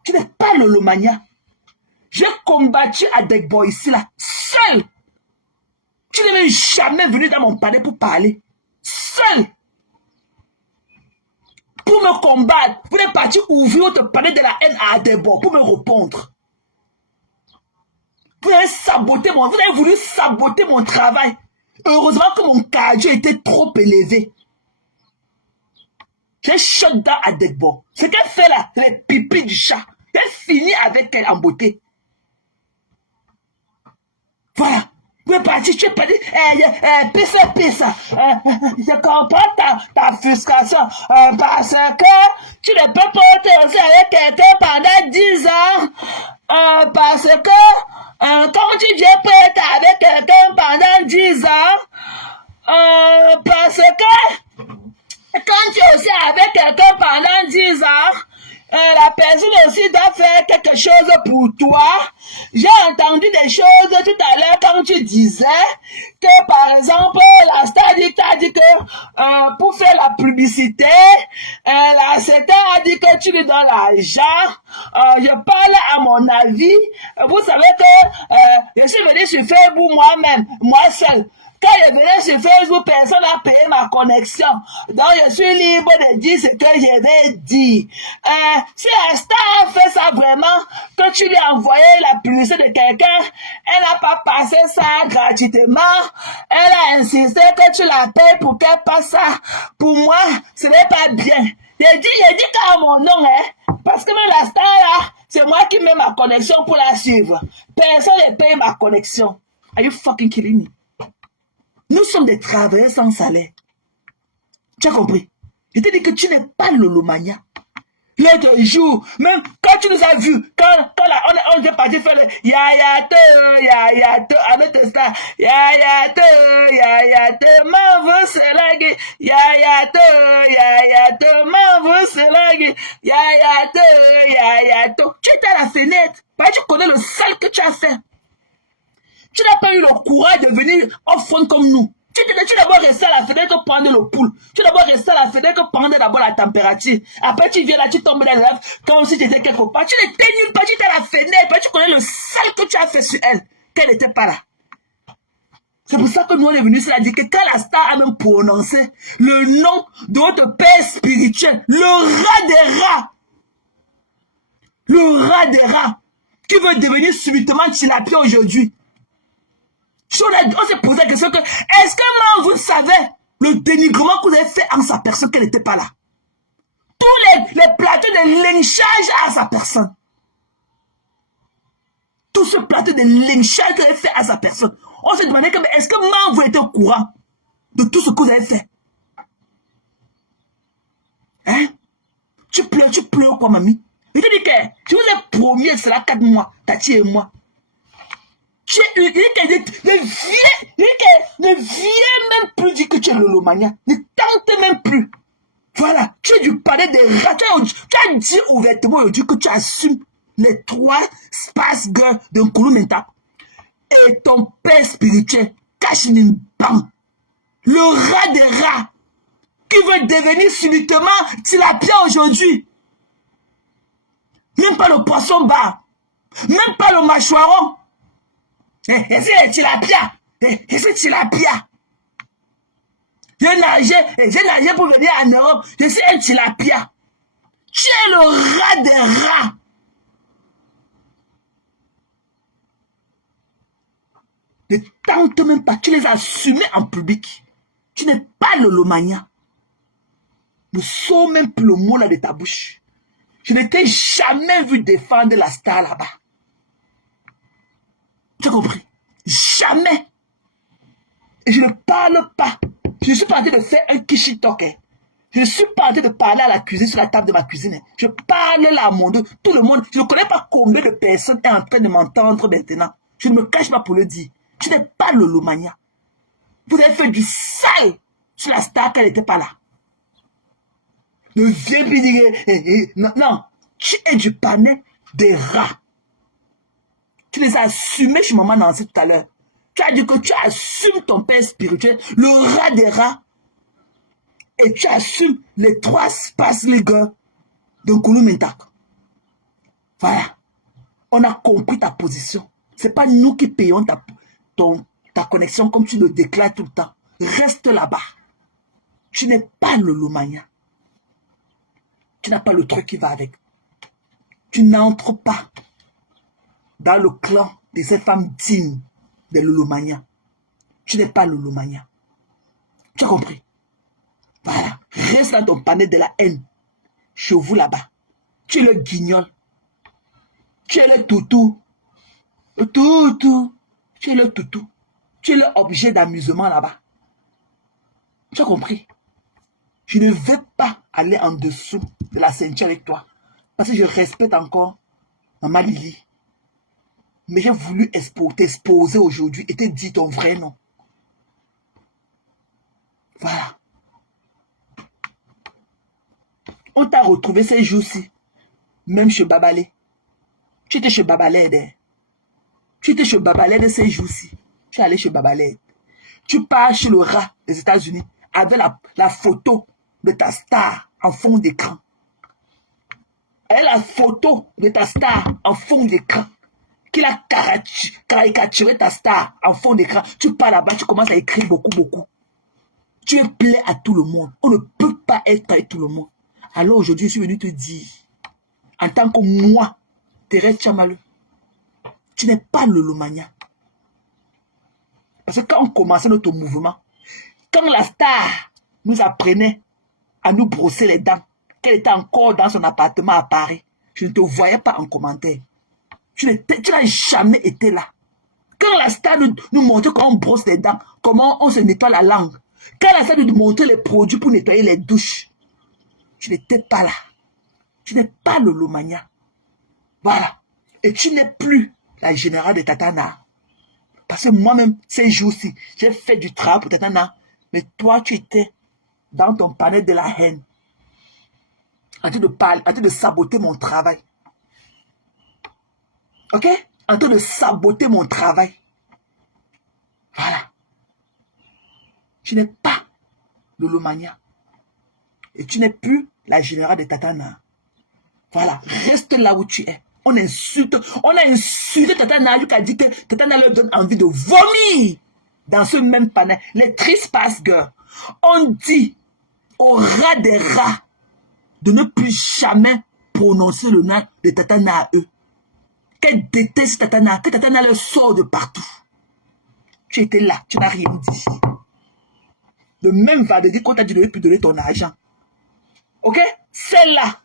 Tu n'es pas Lolomania. J'ai combattu Adegbo ici là. Seul. Tu n'es jamais venu dans mon palais pour parler. Seul. Pour me combattre. Vous êtes parti ouvrir votre palais de la haine à Adegbo pour me répondre. Vous avez voulu saboter mon travail. Heureusement que mon cardio était trop élevé. J'ai shot down Adegbo. Ce qu'elle fait là, les pipis du chat. J'ai fini avec elle en beauté. Voilà. Vous êtes parti, tu es parti. Pissa. Je comprends ta frustration. Parce que Tu ne peux pas te aussi avec quelqu'un pendant 10 ans parce que quand tu viens pas être avec quelqu'un pendant 10 ans, parce que quand tu es aussi avec quelqu'un pendant 10 ans, la personne aussi doit faire quelque chose pour toi. J'ai entendu des choses tout à l'heure quand tu disais que, par exemple, la star t'a dit que pour faire la publicité, la star a dit que tu lui donnes l'argent. Je parle à mon avis. Vous savez que je suis venu sur Facebook moi-même, moi seul. Quand je venais sur Facebook, personne n'a payé ma connexion. Donc, je suis libre de dire ce que je vais dire. Si la star fait ça vraiment, que tu lui as envoyé la publicité de quelqu'un, elle n'a pas passé ça gratuitement. Elle a insisté que tu la payes pour qu'elle passe ça. Pour moi, ce n'est pas bien. Je dis qu'à mon nom, parce que même la star là, c'est moi qui mets ma connexion pour la suivre. Personne ne paye ma connexion. Are you fucking kidding me? Nous sommes des travailleurs sans salaire. Tu as compris? Je t'ai dit que tu n'es pas Lolomania. L'autre jour, même quand tu nous as vus, quand on est parti faire le yayato, avec le star, yayato, m'envoie selagi, yayato, m'envoie selagi, yayato. Tu étais à la fenêtre, parce que tu connais le sale que tu as fait. Tu n'as pas eu le courage de venir au fond comme nous. Tu d'abord resté à la fenêtre prendre le pouls. Tu d'abord resté à la fenêtre prendre d'abord la température. Après, tu viens là, tu tombes dans la lave comme si tu étais quelque part. Tu n'étais nulle part, tu étais à la fenêtre. Puis tu connais le sale que tu as fait sur elle. Qu'elle n'était pas là. C'est pour ça que nous, on est venus se dire que quand la star a même prononcé le nom de votre père spirituel, le rat des rats, qui veut devenir subitement tilapia aujourd'hui. On s'est posé la question que, est-ce que moi, vous savez le dénigrement que vous avez fait en sa personne qu'elle n'était pas là? Tous les plateaux de lynchage à sa personne. Tout ce plateau de lynchage que vous avez fait à sa personne. On s'est demandé que, est-ce que moi, vous êtes au courant de tout ce que vous avez fait? Hein? Tu pleures quoi, mamie? Je te dis que, je vous ai promis cela 4 mois, Tati et moi. Ne viens même plus dire que tu es Lolomania. Ne tente même plus. Voilà, tu es du palais des rats. Tu as dit ouvertement aujourd'hui que tu assumes les 3 space girls de Nkulumenta. Et ton père spirituel, Kashinimbam, le rat des rats, qui veut devenir subitement tilapia aujourd'hui. Même pas le poisson bar, même pas le mâchoiron. Et c'est tilapia. Et c'est tilapia. J'ai nagé pour venir en Europe. Je suis un tilapia. Tu es le rat des rats. Ne tente même pas. Tu les as assumés en public. Tu n'es pas le Lolomania. Ne sors même plus le mot là de ta bouche. Je ne t'ai jamais vu défendre la star là-bas. Tu as compris? Jamais. Et je ne parle pas. Je suis pas en train de faire un kishitok. Je ne suis pas en train de parler à la cuisine, sur la table de ma cuisine. Je parle là à mon dos. Tout le monde. Je ne connais pas combien de personnes est en train de m'entendre maintenant. Je ne me cache pas pour le dire. Tu n'es pas le Lolomania. Vous avez fait du sale sur la star qu'elle n'était pas là. Ne viens plus dire. Non. Tu es du panais des rats. Tu les as assumés chez maman Nancy tout à l'heure. Tu as dit que tu assumes ton père spirituel, le rat des rats. Et tu assumes les 3 space ligueurs de Nkulumenta. Voilà. On a compris ta position. Ce n'est pas nous qui payons ta connexion comme tu le déclares tout le temps. Reste là-bas. Tu n'es pas le Lolomania. Tu n'as pas le truc qui va avec. Tu n'entres pas dans le clan de ces femmes dignes de Lolomania. Tu n'es pas Lolomania. Tu as compris? Voilà. Reste dans ton panel de la haine. Chez vous là-bas. Tu es le guignol. Tu es le toutou. Le toutou. Tu es le toutou. Tu es l'objet d'amusement là-bas. Tu as compris? Je ne vais pas aller en dessous de la ceinture avec toi. Parce que je respecte encore Maman Lily. Mais j'ai voulu t'exposer aujourd'hui et te dire ton vrai nom. Voilà. On t'a retrouvé ces jours-ci, même chez Babalé. Tu étais chez Babalé. Tu étais chez Babalé ces jours-ci. Tu es allé chez Babalé. Tu pars chez le rat des États-Unis avec la photo de ta star en fond d'écran. Et la photo de ta star en fond d'écran. Qu'il a caricaturé ta star en fond d'écran. Tu pars là-bas, tu commences à écrire beaucoup. Tu es plaît à tout le monde. On ne peut pas être avec tout le monde. Alors aujourd'hui, je suis venu te dire, en tant que moi, Thérèse Tchamaleu, tu n'es pas le Lomania. Parce que quand on commençait notre mouvement, quand la star nous apprenait à nous brosser les dents, qu'elle était encore dans son appartement à Paris, je ne te voyais pas en commentaire. Tu n'as jamais été là. Quand la star nous montrait comment on brosse les dents, comment on se nettoie la langue, quand la star nous montrait les produits pour nettoyer les douches, tu n'étais pas là. Tu n'es pas le Lomania. Voilà. Et tu n'es plus la générale de Tatana. Parce que moi-même, ces jours-ci, j'ai fait du travail pour Tatana. Mais toi, tu étais dans ton panel de la haine. En train de parler, en train de saboter mon travail. Ok? En train de saboter mon travail. Voilà. Tu n'es pas le Lomania. Et tu n'es plus la générale de Tatana. Voilà. Reste là où tu es. On a insulté Tatana qui a dit que Tatana leur donne envie de vomir dans ce même panel. Les Trispass Girls. On dit au rat des rats de ne plus jamais prononcer le nom de Tatana à eux. Qu'elle déteste Tatana, que Tatana leur sort de partout. Tu étais là, tu n'as rien dit. Le même vendredi qu'on t'a dit de ne plus donner ton argent. Ok? C'est là.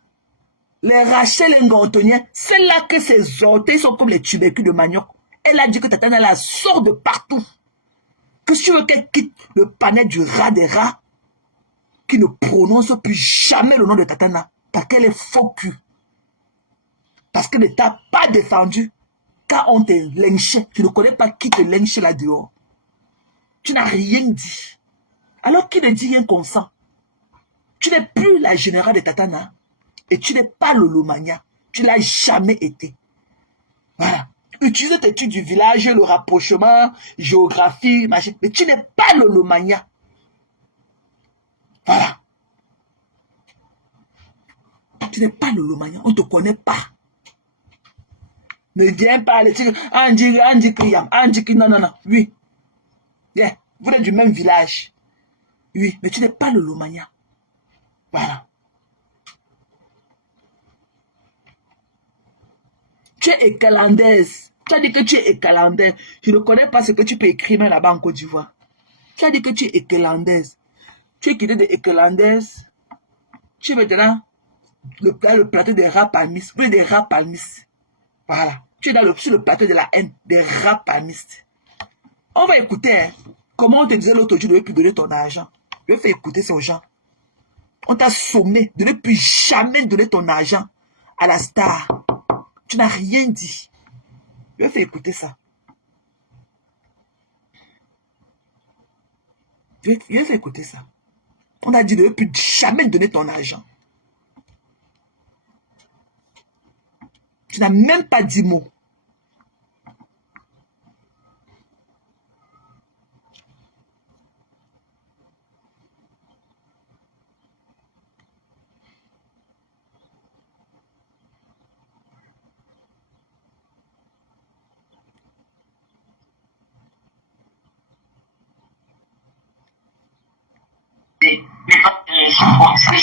Les Rachel Ngantoniens, c'est là que ses orteils sont comme les tubercules de manioc. Elle a dit que Tatana la sort de partout. Que si tu veux qu'elle quitte le panel du rat des rats, qui ne prononce plus jamais le nom de Tatana, parce qu'elle est faux cul. Parce qu'elle ne t'a pas défendu. Quand on te lynchait, tu ne connais pas qui te lynchait là dehors. Tu n'as rien dit. Alors qui ne dit rien comme ça? Tu n'es plus la générale de Tatana. Et tu n'es pas le Lomania. Tu ne l'as jamais été. Voilà. Utilise tes études du village, le rapprochement, géographie, machin. Mais tu n'es pas le Lomania. Voilà. Tu n'es pas le Lomania. On ne te connaît pas. Ne viens pas aller dire Andy, non. Oui. Yeah. Vous êtes du même village. Oui. Mais tu n'es pas le Lomania. Voilà. Tu es écalandaise. Tu as dit que tu es écalandaise. Je ne connais pas ce que tu peux écrire là-bas en Côte d'Ivoire. Tu as dit que tu es écalandaise. Tu es quitté de écalandaise. Tu es maintenant le plateau des rats palmistes. Vous êtes des rats palmistes. Voilà. Tu es sur le plateau de la haine, des rats palmistes. On va écouter. Hein, comment on te disait l'autre jour de ne plus donner ton argent. Je vais faire écouter ces gens. On t'a sommé de ne plus jamais donner ton argent à la star. Tu n'as rien dit. Je vais faire écouter ça. Je vais faire écouter ça. On a dit de ne plus jamais donner ton argent. Tu n'as même pas dit mot.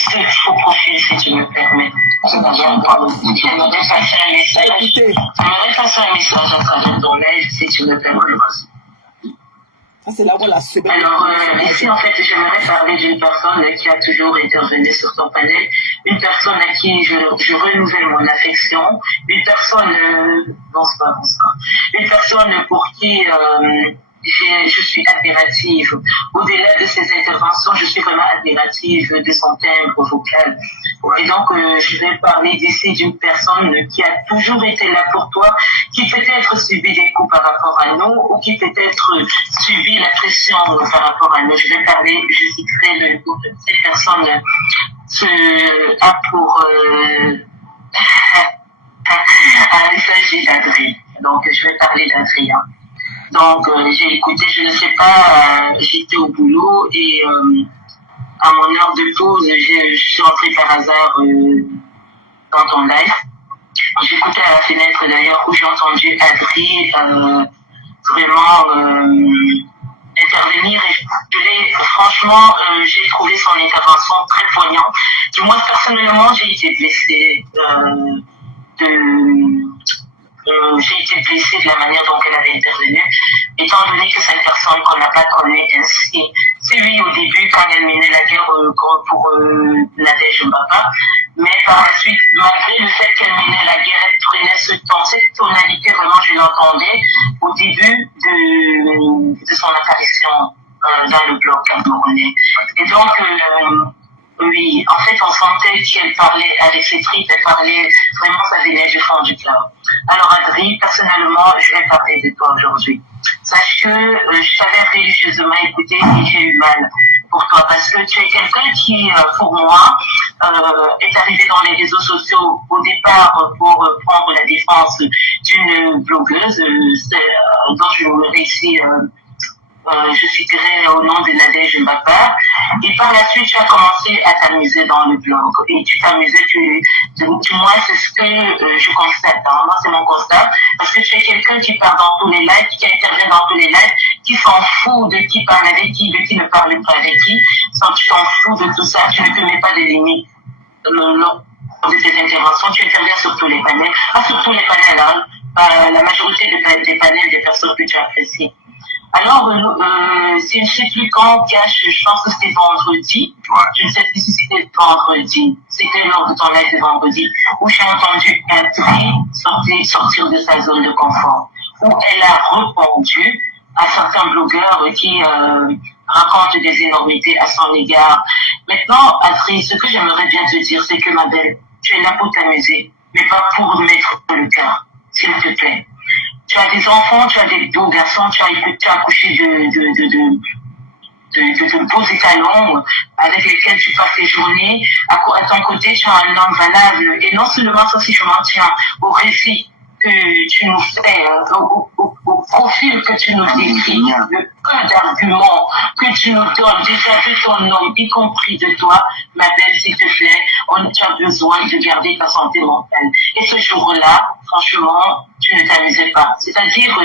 C'est faux profil, si tu me permets. J'aimerais passer un message à travers ton live, si tu me permets. C'est là où la semaine. Alors, ici, en fait, j'aimerais parler d'une personne qui a toujours intervenu sur ton panel, une personne à qui je renouvelle mon affection, une personne, bonsoir, une personne pour qui je suis admirative. Au-delà de ses interventions, je suis vraiment admirative de son timbre vocal. Et donc, je vais parler d'ici d'une personne qui a toujours été là pour toi, qui peut-être subit des coups par rapport à nous, ou qui peut-être subit la pression par rapport à nous. Je vais parler, je citerai le nom de cette personne a pour... il s'agit d'Adrien. Donc, je vais parler d'Adrien. Donc, j'ai écouté, je ne sais pas, j'étais au boulot et à mon heure de pause, je suis entrée par hasard dans ton live. J'écoutais à la fenêtre d'ailleurs où j'ai entendu Adri vraiment intervenir et franchement, j'ai trouvé son intervention très poignante. Du moins, personnellement, j'ai été blessée j'ai été blessée de la manière dont elle avait intervenu, étant donné que cette personne qu'on n'a pas connue ainsi, c'est lui au début quand elle menait la guerre pour Nadège Mbaba, mais par la suite, malgré le fait qu'elle menait la guerre, elle prenait ce temps, cette tonalité, vraiment je l'entendais au début de son apparition dans le bloc camerounais. Et donc, oui, en fait, on sentait qu'elle parlait avec ses tripes, elle parlait vraiment, ça venait du fond du cœur. Alors, Adri, personnellement, je vais parler de toi aujourd'hui. Sache que je t'avais religieusement écouté et j'ai eu mal pour toi parce que tu es quelqu'un qui, pour moi, est arrivé dans les réseaux sociaux au départ pour prendre la défense d'une blogueuse dont je me ici. Je citerai au nom de Nadège Mbaba. Et par la suite, tu as commencé à t'amuser dans le blog. Et tu t'amusais, du moins, c'est ce que je constate. Hein. Moi, c'est mon constat. Parce que tu es quelqu'un qui parle dans tous les lives, qui intervient dans tous les lives, qui s'en fout de qui parle avec qui, de qui ne parle pas avec qui. Tu t'en fous de tout ça. Tu ne te mets pas de limites. Lors de tes interventions, tu interviens sur tous les panels. Pas sur tous les panels, hein. La majorité des panels des personnes que tu apprécies. Alors, si je ne sais plus quand, je pense que c'était vendredi. Je ne sais plus si c'était vendredi. C'était lors de ton live de vendredi où j'ai entendu Adri sortir de sa zone de confort. Où elle a répondu à certains blogueurs qui racontent des énormités à son égard. Maintenant, Adri, ce que j'aimerais bien te dire, c'est que ma belle, tu es là pour t'amuser, mais pas pour mettre le cœur, s'il te plaît. Tu as des enfants, tu as des beaux garçons, tu as accouché de beaux étalons avec lesquels tu passes tes journées. À ton côté, tu as un homme valable. Et non seulement ça, si je m'en tiens au récit que tu nous fais, au profil que tu nous décris, le peu d'arguments que tu nous donnes, déjà de ton homme, y compris de toi, ma belle, s'il te plaît, tu as besoin de garder ta santé mentale. Et ce jour-là, franchement, tu ne t'amusais pas. C'est-à-dire,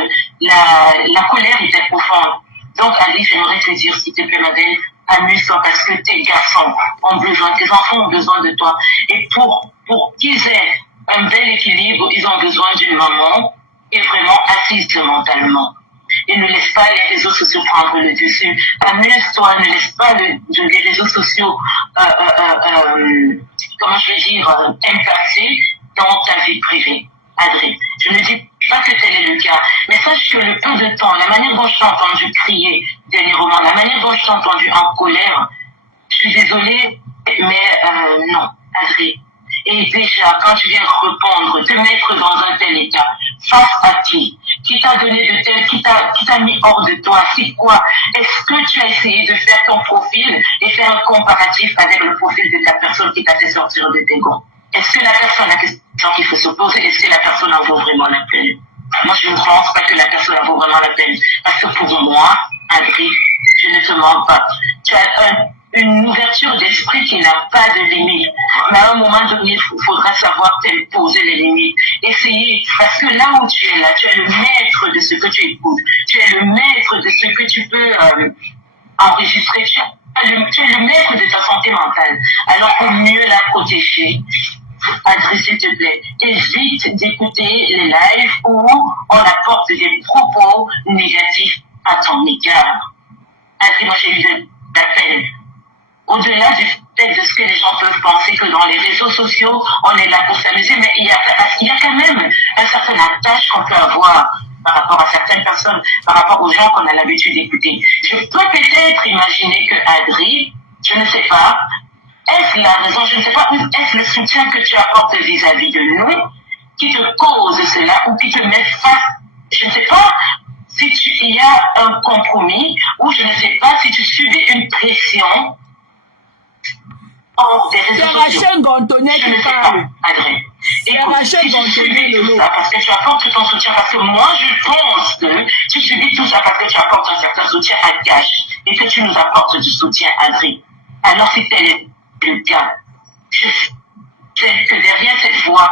la colère était profonde. Donc, Ali, j'aimerais te dire, s'il te plaît, ma belle, amuse-toi parce que tes garçons ont besoin, tes enfants ont besoin de toi. Et pour qu'ils aient un bel équilibre, ils ont besoin d'une maman et vraiment assise mentalement. Et ne laisse pas les réseaux sociaux prendre le dessus. Amuse-toi, ne laisse pas les réseaux sociaux, comment je vais dire, impacter dans ta vie privée. Adrien, je ne dis pas que tel est le cas, mais sache que le peu de temps, la manière dont je t'ai entendu crier dernièrement, la manière dont je t'ai entendu en colère, je suis désolée, mais non, Adrien. Et déjà, quand tu viens répondre, te mettre dans un tel état, face à qui t'a donné de tel, qui t'a mis hors de toi, c'est quoi? Est-ce que tu as essayé de faire ton profil et faire un comparatif avec le profil de ta personne qui t'a fait sortir de tes gonds? Est-ce que la personne, la question qu'il faut se poser, est-ce que la personne en vaut vraiment la peine? Moi, je ne pense pas que la personne en vaut vraiment la peine. Parce que pour moi, Adri, je ne te mens pas. Tu as une ouverture d'esprit qui n'a pas de limite. Mais à un moment donné, il faudra savoir poser les limites. Essayer, parce que là où tu es là, tu es le maître de ce que tu écoutes. Tu es le maître de ce que tu peux enregistrer. Tu es le maître de ta santé mentale. Alors, pour mieux la protéger, Adri, s'il te plaît, évite d'écouter les lives où on apporte des propos négatifs à ton égard. Adri, moi j'ai eu de la peine. Au-delà du fait de ce que les gens peuvent penser que dans les réseaux sociaux, on est là pour s'amuser, mais il y a quand même un certain attache qu'on peut avoir par rapport à certaines personnes, par rapport aux gens qu'on a l'habitude d'écouter. Je peux peut-être imaginer que Adri, je ne sais pas, Est-ce la raison, je ne sais pas, est-ce le soutien que tu apportes vis-à-vis de nous qui te cause cela ou qui te met face? Je ne sais pas si il y a un compromis ou je ne sais pas si tu subis une pression hors des réseaux sociaux. C'est Rachel Gantonnet Je ne qui sais pas, parle. Adrien. C'est Écoute, Rachel si tu Gantonnet subis tout Lolo. ça parce que tu apportes ton soutien, parce que moi je pense que tu subis tout ça parce que tu apportes un certain soutien à Cash et que tu nous apportes du soutien à Adrien. Alors si tel est le cas, je sais que derrière cette voix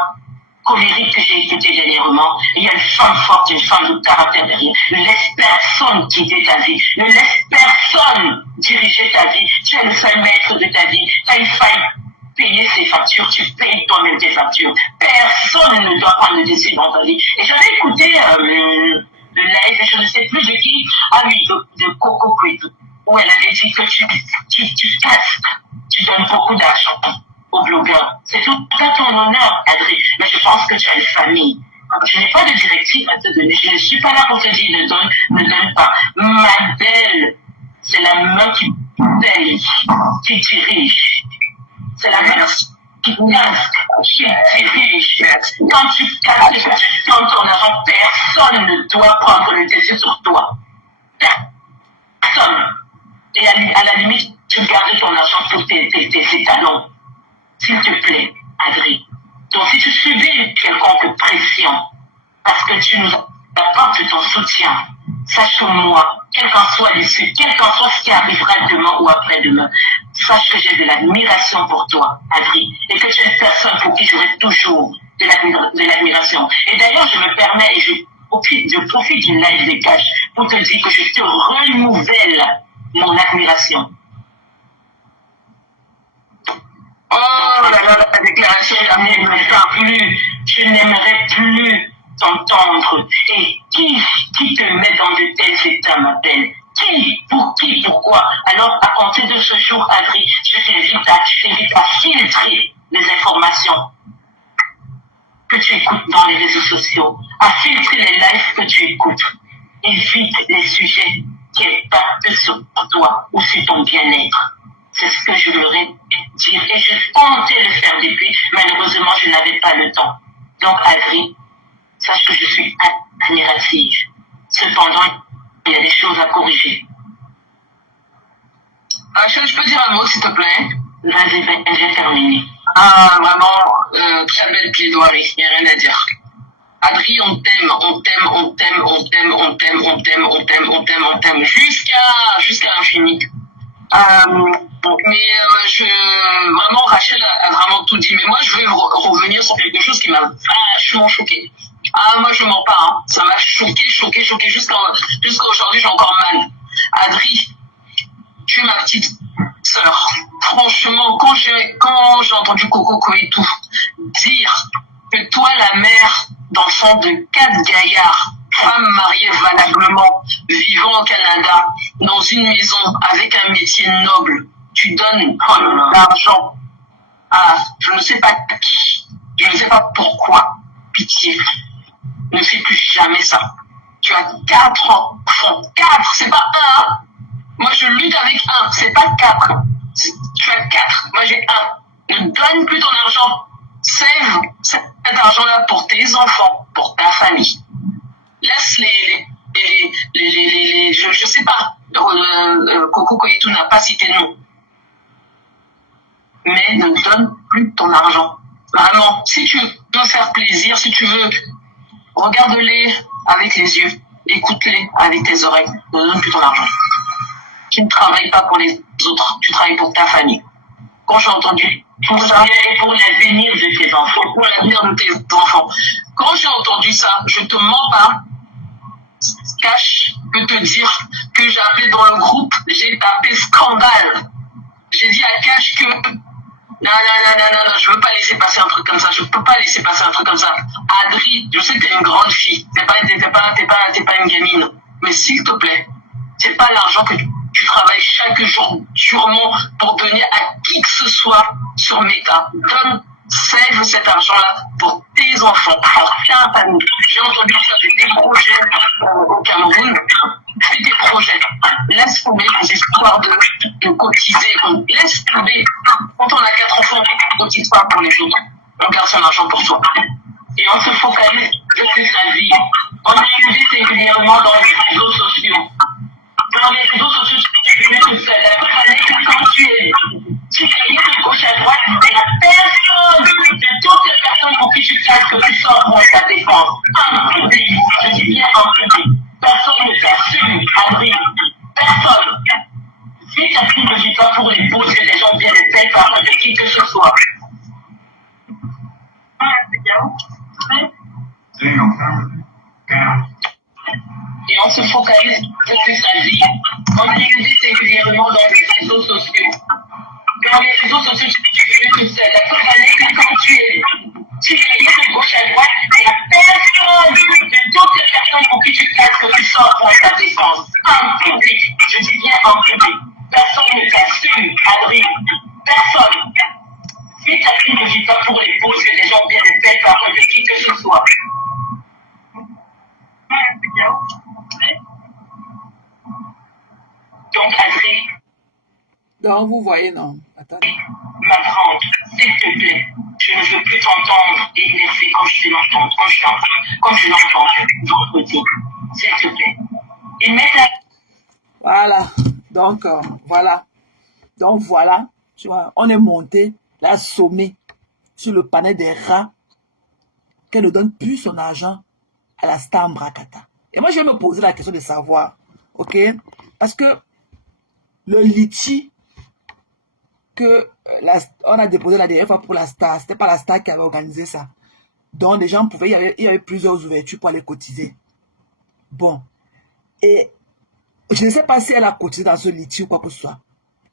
colérique que j'ai écoutée dernièrement, il y a une femme forte, une femme de caractère derrière. Ne laisse personne guider ta vie. Ne laisse personne diriger ta vie. Tu es le seul maître de ta vie. Tu as une faille payer ses factures, tu payes toi-même tes factures. Personne ne doit prendre le dessus dans ta vie. Et j'avais écouté le live, je ne sais plus de qui, ah oui, de Coco Quid, où elle avait dit que tu casses, tu donnes beaucoup d'argent aux blogueurs. C'est tout à ton honneur, Adrien. Mais je pense que tu as une famille. Je n'ai pas de directive à te donner. Je ne suis pas là pour te dire ne donne pas. Ma belle, c'est la main qui paye, qui dirige. C'est la main qui casse, qui dirige. Quand tu casses et que tu donnes ton argent, personne ne doit prendre le dessus sur toi. Personne. Et à la limite, tu gardes ton argent pour tes talons. S'il te plaît, Adrien. Donc, si tu subis quelconque pression, parce que tu nous apportes ton soutien, sache que moi, quel qu'en soit l'issue, quel qu'en soit ce qui arrivera demain ou après-demain, sache que j'ai de l'admiration pour toi, Adrien, et que tu es une personne pour qui j'aurai toujours de l'admiration. Et d'ailleurs, je me permets et je profite d'une live des Cash pour te dire que je te renouvelle mon admiration. Oh là là, la déclaration d'amour ne t'a plus. Je n'aimerais plus t'entendre. Et qui te met dans de tels états, ma belle? Qui, pourquoi? Alors, à compter de ce jour, Adrien, je t'invite à filtrer les informations que tu écoutes dans les réseaux sociaux, à filtrer les lives que tu écoutes. Évite les sujets qui impactent sur toi ou sur ton bien-être. C'est ce que je leur ai dit. Et je tentais de faire depuis. Malheureusement, je n'avais pas le temps. Donc, Adrien, sache que je suis admirative. Cependant, il y a des choses à corriger. Je peux dire un mot, s'il te plaît? Vas-y, j'ai terminé. Ah, vraiment, très belle plaidoirie. Il n'y a rien à dire. Adrien, on t'aime, on t'aime, on t'aime, on t'aime, on t'aime, on t'aime, on t'aime, on t'aime, on t'aime, jusqu'à l'infini. Mais vraiment, Rachel a vraiment tout dit. Mais moi, je veux revenir sur quelque chose qui m'a vachement choqué. Ah, moi, je mens pas. Hein. Ça m'a choqué. Jusqu'à aujourd'hui, j'ai encore mal. Adrien, tu es ma petite sœur. Franchement, quand j'ai entendu Coco Koitou dire que toi, la mère d'enfants de 4 gaillards, femme mariée valablement, vivant au Canada, dans une maison avec un métier noble, tu donnes l'argent à je ne sais pas qui, je ne sais pas pourquoi. Pitié, ne fais plus jamais ça. Tu as 4 enfants, 4, c'est pas 1. Hein. Moi je lutte avec 1, c'est pas 4. Tu as 4, moi j'ai 1. Ne donne plus ton argent. Save cet argent-là pour tes enfants, pour ta famille. Laisse je sais pas, Coco Koitou n'a pas cité non. Mais ne donne plus ton argent. Vraiment, si tu veux faire plaisir, si tu veux, regarde-les avec les yeux, écoute-les avec tes oreilles, ne donne plus ton argent. Tu ne travailles pas pour les autres, tu travailles pour ta famille. Quand j'ai entendu tout ça, pour l'avenir de tes enfants, pour l'avenir de tes enfants, quand j'ai entendu ça, je te mens pas, Cash peut te dire que j'ai appelé dans le groupe, j'ai tapé scandale. J'ai dit à Cash que non, je veux pas laisser passer un truc comme ça, je peux pas laisser passer un truc comme ça. Adri, je sais que t'es une grande fille, t'es pas une gamine, mais s'il te plaît, c'est pas l'argent que tu travailles chaque jour durement pour donner à qui que ce soit sur Meta. Save cet argent-là pour tes enfants, pour ta famille. J'ai entendu ça de des projets au Cameroun. fais des projets. Laisse tomber les histoires de cotiser. Laisse tomber. Quand on a 4 enfants, on ne cotise pas pour les autres. On garde son argent pour soi. Et on se focalise sur sa vie. On utilise régulièrement dans les réseaux sociaux. Dans les réseaux sociaux, tu es tout seul. Quand tu es de gauche à droite, il n'y a personne de toutes les personnes pour qui tu casses que tu sors pour ta défense. En public, je dis bien en public. Personne ne t'assume, Adrien. Personne. Si tu as ne dis pas pour les pauses que les gens viennent et payent par de qui que ce soit. Et on se focalise sur sa vie. On utilise régulièrement dans les réseaux sociaux. Dans les réseaux sociaux, tu es tout seul. La focalité, quand tu es de gauche à droite, il n'y a personne de toutes les personnes pour qui tu casses que tu sors pour ta défense. En public, je dis bien en public. Personne ne t'assume, Adrien. Personne. Si ta vie ne vit pas pour les pauses que les gens viennent et payent par de qui que ce soit. Donc, Adrien. Donc, vous voyez, non. Attendez. Ma grande, s'il te plaît, je ne veux plus t'entendre énervé comme je l'entends, comme je l'entends vendredi. S'il te plaît. Et mets Voilà. Donc, voilà. Donc, voilà. Tu vois, on est monté, là, sommé, sur le panel des rats, qu'elle ne donne plus son argent à la star Mbrakata. Et moi, je vais me poser la question de savoir, ok? Parce que le litchi que on a déposé la dernière fois pour la star, c'était pas la star qui avait organisé ça. Donc, les gens pouvaient, il y avait plusieurs ouvertures pour aller cotiser. Bon. Et je ne sais pas si elle a cotisé dans ce litchi ou quoi que ce soit.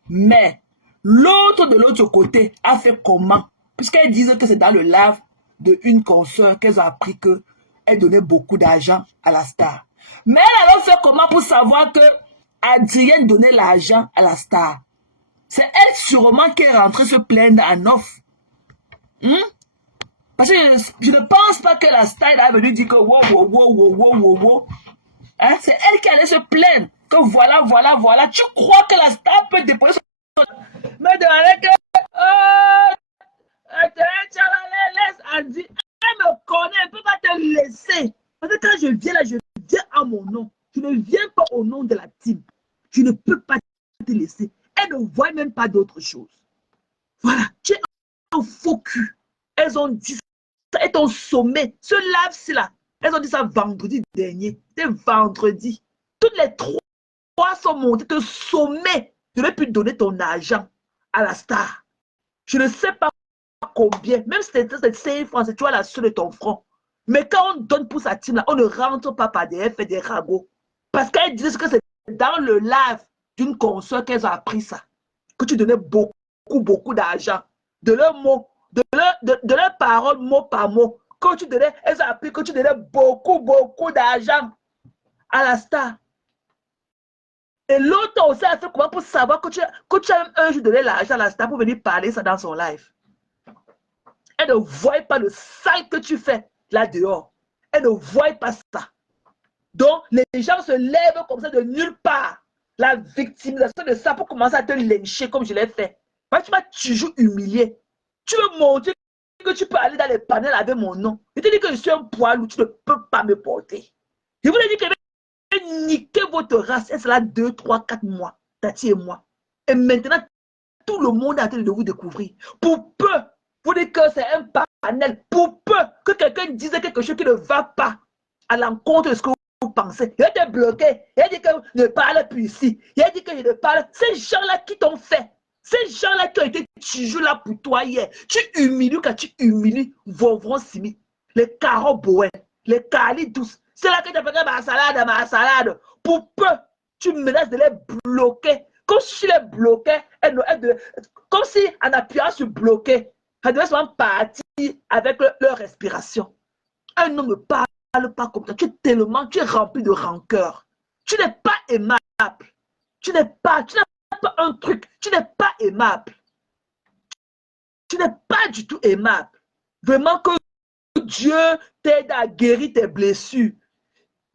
Mais l'autre de l'autre côté a fait comment? Puisqu'elles disent que c'est dans le live de une consoeur qu'elles ont appris qu'elle donnait beaucoup d'argent à la star. Mais elle a fait comment pour savoir que Adrienne donnait l'argent à la star? C'est elle sûrement qui est rentrée se plaindre en off. Parce que je ne pense pas que la star est venue dire que wow. Hein? C'est elle qui allait se plaindre. Que voilà. Tu crois que la star peut déposer son... Mais de que... laisse Adi. Elle me connaît, elle ne peut pas te laisser. Parce que quand je viens là, je viens à mon nom. Je ne viens pas au nom de la team. Je ne peux pas te laisser. Elle ne voit même pas d'autre chose. Voilà, tu es un faux cul. Elles ont dit ça, elles t'ont sommé. Ce live-ci là, elles ont dit ça vendredi dernier. C'était vendredi. Toutes les trois sont montées, te sommer. Tu aurais pu donner ton argent à la star. Je ne sais pas combien. Même si c'était 5 francs, tu vois la seule de ton front. Mais quand on donne pour sa team là, on ne rentre pas par des F et des ragots. Parce qu'elles disent que c'est dans le live d'une console qu'elles ont appris ça. Que tu donnais beaucoup d'argent. De leurs mots, de leurs paroles mot par mot. Que tu donnais, elles ont appris que tu donnais beaucoup d'argent à la star. Et l'autre aussi a fait comment pour savoir que tu as un jour donné l'argent à la star pour venir parler ça dans son live. Elle ne voit pas le sale que tu fais là dehors. Elle ne voit pas ça. Donc, les gens se lèvent comme ça de nulle part. La victimisation de ça pour commencer à te lyncher comme je l'ai fait. Parce que tu m'as toujours humilié. Tu veux montrer que tu peux aller dans les panels avec mon nom. Je te dis que je suis un poilu, tu ne peux pas me porter. Je vous ai dit que je vais niquer votre race. Et cela 2, 3, 4 mois. Tati et moi. Et maintenant, tout le monde est en train de vous découvrir. Pour peu, vous dites que c'est un panel. Pour peu que quelqu'un dise quelque chose qui ne va pas à l'encontre de ce que vous pensez. Il a été bloqué. Il a dit que je ne parle plus ici. Il a dit que je ne parle. Ces gens-là qui t'ont fait. Ces gens-là qui ont été toujours là pour toi hier. Tu humilies quand tu humilies Vovron Simi. Les Caro Bowen. Les Kali douces. C'est là que tu as fait ma salade. Pour peu, tu menaces de les bloquer. Comme si les bloquais, comme si en appuyant sur bloquer, elle devait seulement partir avec leur respiration. Un homme ne parle pas comme ça. Tu es rempli de rancœur. Tu n'es pas aimable. Tu n'as pas un truc. Tu n'es pas aimable. Tu n'es pas du tout aimable. Vraiment que Dieu t'aide à guérir tes blessures.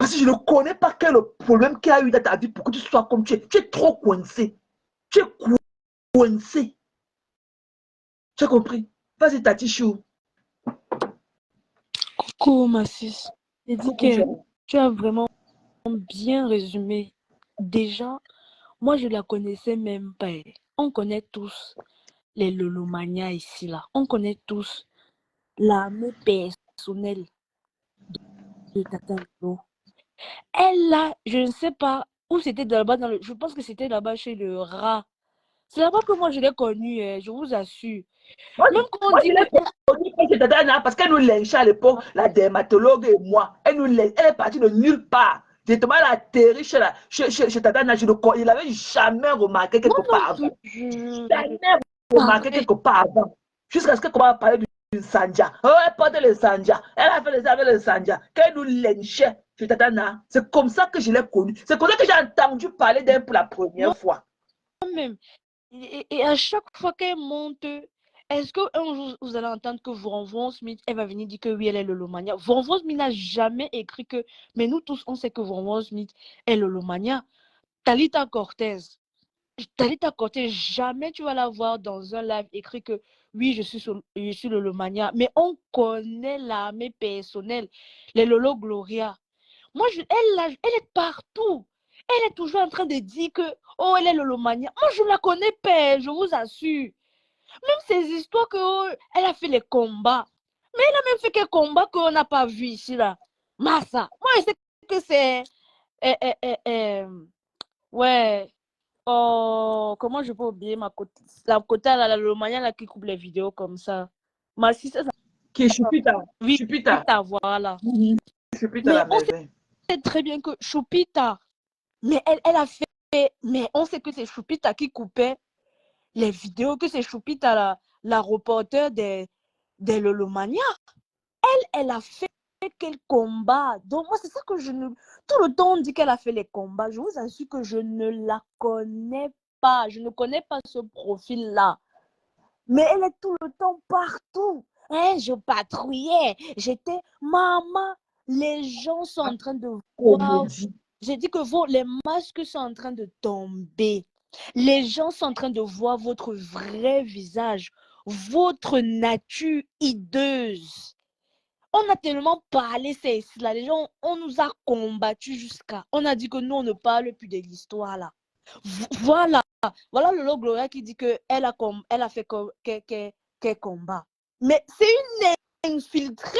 Parce que je ne connais pas quel est le problème qu'il y a eu dans ta vie pour que tu sois comme tu es. Tu es trop coincé. Tu es coincé. Tu as compris? Vas-y, Tati Chou. Coucou, ma fille. J'ai dit Coucou, que chérie. tu as vraiment bien résumé. Déjà, moi, je la connaissais même pas. On connaît tous les Lolomania ici, là. On connaît tous l'armée personnelle de Tata Lolo. Elle, là, je ne sais pas où c'était là-bas. Je pense que c'était là-bas chez le rat. C'est là-bas que moi, je l'ai connue, je vous assure. Moi, Même quand on moi, dit je que... l'ai connue quand j'étais Tata, parce qu'elle nous lynchait à l'époque, la dermatologue et moi. Elle est partie de nulle part. Directement, elle a atterri chez Tata Nana. Je ne l'avais jamais remarqué Moi quelque non part plus, avant. je Jamais remarqué parlais. quelque part avant. Jusqu'à ce qu'elle commence à parler du Sanja. Oh, elle portait le Sanja. Elle a fait les avec le Sanja. Qu'elle nous lynchait chez Tata Nana. C'est comme ça que je l'ai connue. C'est comme ça que j'ai entendu parler d'elle pour la première fois. Moi-même. Et à chaque fois qu'elle monte, est-ce qu'un jour vous allez entendre que Von Smith, elle va venir dire que oui, elle est Lolomania? Von Smith n'a jamais écrit que, mais nous tous, on sait que Von Smith est Lolomania. Talita Cortez, jamais tu vas la voir dans un live écrit que oui, je suis Lolomania, mais on connaît l'armée personnelle, les Lolo Gloria. Moi, elle est partout. Elle est toujours en train de dire que, oh, elle est Lolomania. Moi, je ne la connais pas, je vous assure. Même ces histoires que, oh, elle a fait les combats. Mais elle a même fait quelques combats qu'on n'a pas vu ici, là. Massa. Moi, je sais que c'est... ouais. Oh, comment je peux oublier la côté, la Lolomania, là, qui coupe les vidéos comme ça. Ma sister, ça... Qui est Chupita. Oui, Chupita. voilà. Chupita Mais la on merveille. sait très bien que Chupita, mais elle a fait, mais on sait que c'est Chupita qui coupait les vidéos, que c'est Chupita, la reporter des Lolomania. Elle a fait quel combat. Donc, moi, c'est ça que je ne. Tout le temps, on dit qu'elle a fait les combats. Je vous assure que je ne la connais pas. Je ne connais pas ce profil-là. Mais elle est tout le temps partout. Hein, je patrouillais. J'étais maman. Les gens sont en train de voir. Comédie. J'ai dit que les masques sont en train de tomber. Les gens sont en train de voir votre vrai visage, votre nature hideuse. On a tellement parlé, c'est ici, là. Les gens, on nous a combattus jusqu'à. On a dit que nous, on ne parle plus de l'histoire, là. Voilà. Voilà Lolo Gloria qui dit qu'elle elle a fait quel combat. Mais c'est une infiltrée.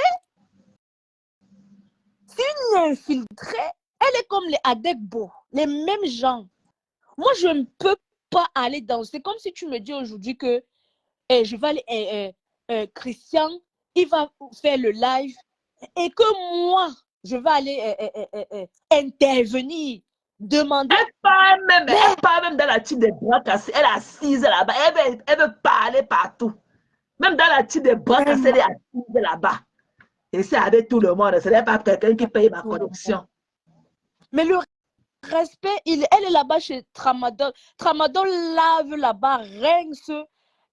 C'est une infiltrée. Elle est comme les Adekbo, les mêmes gens. Moi, je ne peux pas aller dans... C'est comme si tu me dis aujourd'hui que je vais aller... Christian, il va faire le live et que moi, je vais aller intervenir, demander... Elle part même dans la team des bras cassés. Elle est assise là-bas. Elle veut parler partout. Même dans la team des bras cassés, elle est assise là-bas. Et c'est avec tout le monde. Ce n'est pas quelqu'un qui paye ma connexion. Mais le respect, elle est là-bas chez Tramadol. Tramadol lave là-bas, Rengs,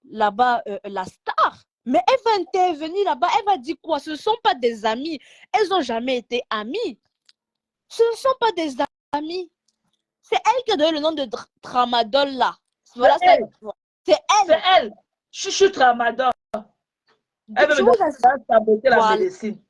là-bas, la star. Mais elle va intervenir là-bas, elle va dire quoi? Ce ne sont pas des amis. Elles n'ont jamais été amies. Ce ne sont pas des amis. C'est elle qui a donné le nom de Tramadol là. Voilà, c'est elle. C'est elle. Chuchu Tramadol. Elle veut me saboter la médecine.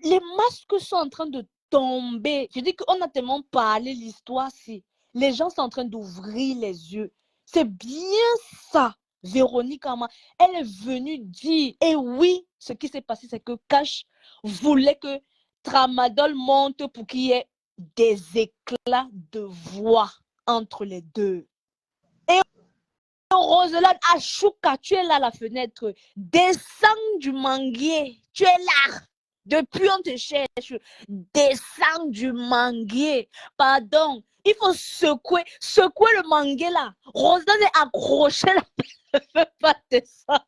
Les masques sont en train de tomber. Je dis qu'on a tellement parlé l'histoire, si les gens sont en train d'ouvrir les yeux. C'est bien ça. Véronique Ama, elle est venue dire, et oui, ce qui s'est passé, c'est que Cash voulait que Tramadol monte pour qu'il y ait des éclats de voix entre les deux. Et Roselaine Achouka, tu es là à la fenêtre. Descends du manguier. Tu es là. Depuis, on te cherche. Descends du manguier. Pardon. Il faut secouer le manguier là. Roselaine est accrochée là. Je ne veux pas descendre.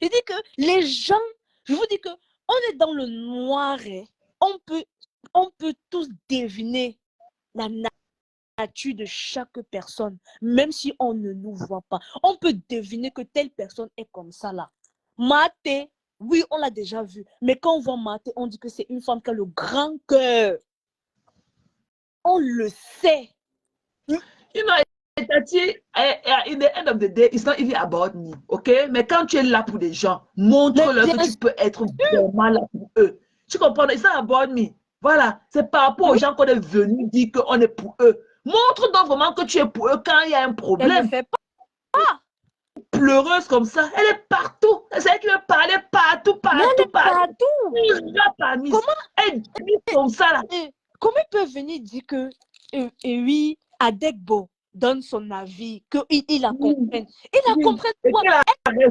Je dis que les gens, je vous dis que on est dans le noir. On peut tous deviner la nature de chaque personne, même si on ne nous voit pas. On peut deviner que telle personne est comme ça là. Maté, Oui, on l'a déjà vu. Mais quand on voit Marthe, on dit que c'est une femme qui a le grand cœur. On le sait. You know, Tati, in the end of the day, it's not even about me, ok? Mais quand tu es là pour des gens, montre-leur que tu peux être vraiment là pour eux. Tu comprends? It's not about me. Voilà, c'est par rapport aux gens qu'on est venu dire qu'on est pour eux. Montre donc vraiment que tu es pour eux quand il y a un Elle problème. ne fait pas. Pleureuse comme ça, elle est partout. C'est elle qui veut parler partout, Mais elle partout, est partout. partout. Elle dit comme ça là. Comment il peut venir dire que oui, Adegbo donne son avis, qu'il la comprenne. Il la comprenne quoi? Elle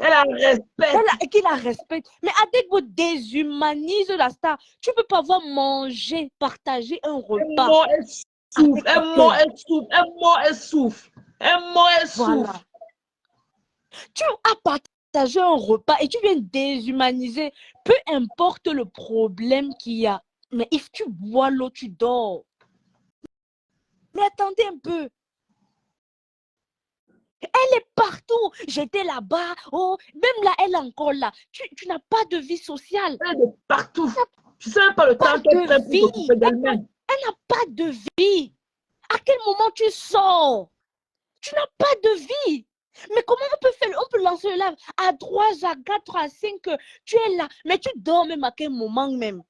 la respecte. Qu'il la respecte. Mais Adegbo déshumanise la star. Tu ne peux pas voir manger, partager un repas. Elle souffre. Voilà. Tu as partagé un repas et tu viens déshumaniser. Peu importe le problème qu'il y a. Mais if tu bois l'eau, tu dors. Mais attendez un peu. Elle est partout. J'étais là-bas. Oh, même là, elle est encore là. Tu n'as pas de vie sociale. Elle est partout. Tu ne sais pas le temps qu'elle prend pour s'occuper d'elle-même. Elle n'a pas de vie. À quel moment tu sors? Tu n'as pas de vie. Mais comment on peut faire? On peut lancer le live à 3, à 4, à 5. Tu es là. Mais tu dors même à quel moment même?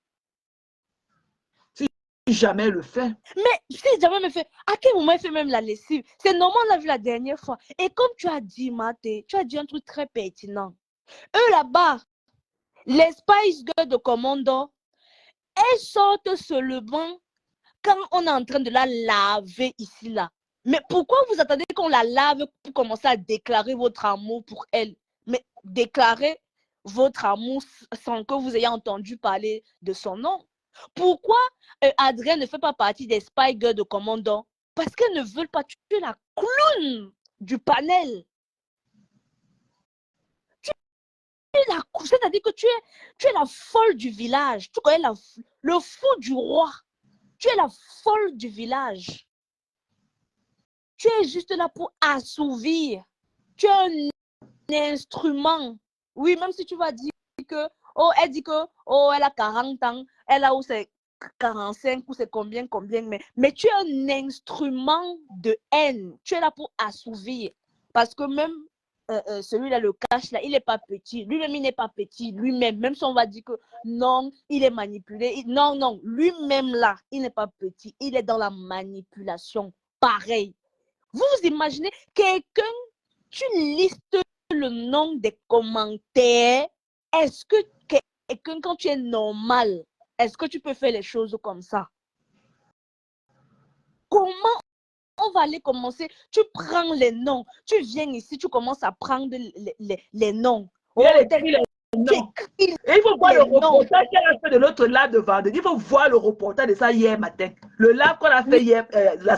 Jamais le fait. Mais si jamais me fait, à quel moment il fait même la lessive? C'est normal, on l'a vu la dernière fois. Et comme tu as dit, Maté, tu as dit un truc très pertinent. Eux là-bas, les Spice Girls de Commando, elles sortent seulement quand on est en train de la laver ici là. Mais pourquoi vous attendez qu'on la lave pour commencer à déclarer votre amour pour elle? Mais déclarer votre amour sans que vous ayez entendu parler de son nom. Pourquoi Adrien ne fait pas partie des Spy Girls de Commando? Parce qu'elles ne veulent pas tuer la clown du panel. C'est-à-dire que tu es la folle du village. Tu connais le fou du roi. Tu es la folle du village. Tu es juste là pour assouvir. Tu es un instrument. Oui, même si tu vas dire que, oh, elle dit que, oh, elle a 40 ans, elle a où c'est 45 ou c'est combien, mais tu es un instrument de haine. Tu es là pour assouvir. Parce que même celui-là, le cash, là, il n'est pas petit. Lui-même, il n'est pas petit. Lui-même, même si on va dire que non, il est manipulé. Non, lui-même, là, il n'est pas petit. Il est dans la manipulation. Pareil. Vous imaginez quelqu'un, tu listes le nom des commentaires. Est-ce que quelqu'un, quand tu es normal, est-ce que tu peux faire les choses comme ça? Comment on va aller commencer? Tu prends les noms. Tu viens ici, tu commences à prendre les noms. Oh, et il faut voir le reportage qu'elle a fait de l'autre live de vendredi. Il faut voir le reportage de ça hier matin. Le live qu'on a fait hier,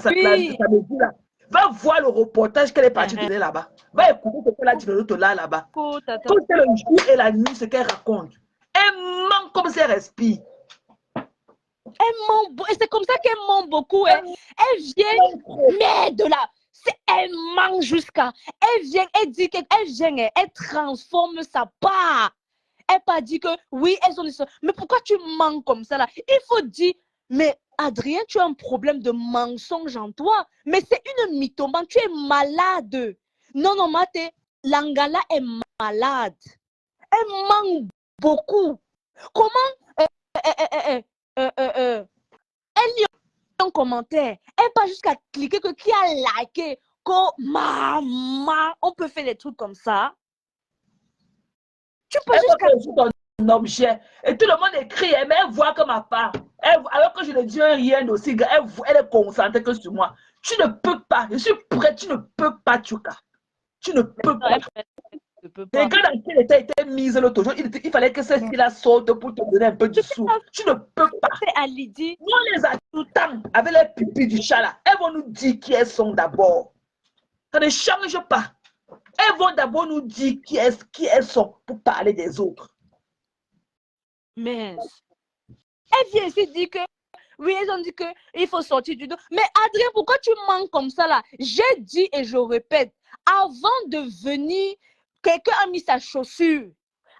samedi là. Va voir le reportage qu'elle est partie donner là-bas. Va écouter ce qu'elle a dit de l'autre là-bas. Tout c'est le jour et la nuit, ce qu'elle raconte. Elle ment comme si elle respire. Elle ment, et c'est comme ça qu'elle ment beaucoup. Hein. Elle vient, mais de là, elle ment jusqu'à. Elle vient, elle dit qu'elle vient, elle transforme sa part. Elle pas dit que oui, elles ont des. Mais pourquoi tu mens comme ça là? Il faut dire, mais Adrien, tu as un problème de mensonge en toi. Mais c'est une mythomane, tu es malade. Non, Maté, Langala est malade. Elle ment beaucoup. Comment elle lit un commentaire. Elle pas jusqu'à cliquer que qui a liké. Que maman, on peut faire des trucs comme ça. Tu peux jusqu'à ton objet. Et tout le monde écrit, mais elle voit comme ma part. Alors que je ne dis rien aussi, elle est concentrée que sur moi. Tu ne peux pas. Je suis prête, tu ne peux pas, Tchouka. Tu ne peux pas. Regarde dans quel état était mise l'autre jour. Il fallait que celle-ci-là sorte pour te donner un peu de sous. Tu ne peux pas. Nous, on les a tout le temps avec les pipis du chat là. Elles vont nous dire qui elles sont d'abord. Ça ne change pas. Elles vont d'abord nous dire qui elles sont pour parler des autres. Mais elle vient ici dire que oui, elles ont dit qu'il faut sortir du dos. Mais Adrien, pourquoi tu mens comme ça là? J'ai dit et je répète, avant de venir, quelqu'un a mis sa chaussure.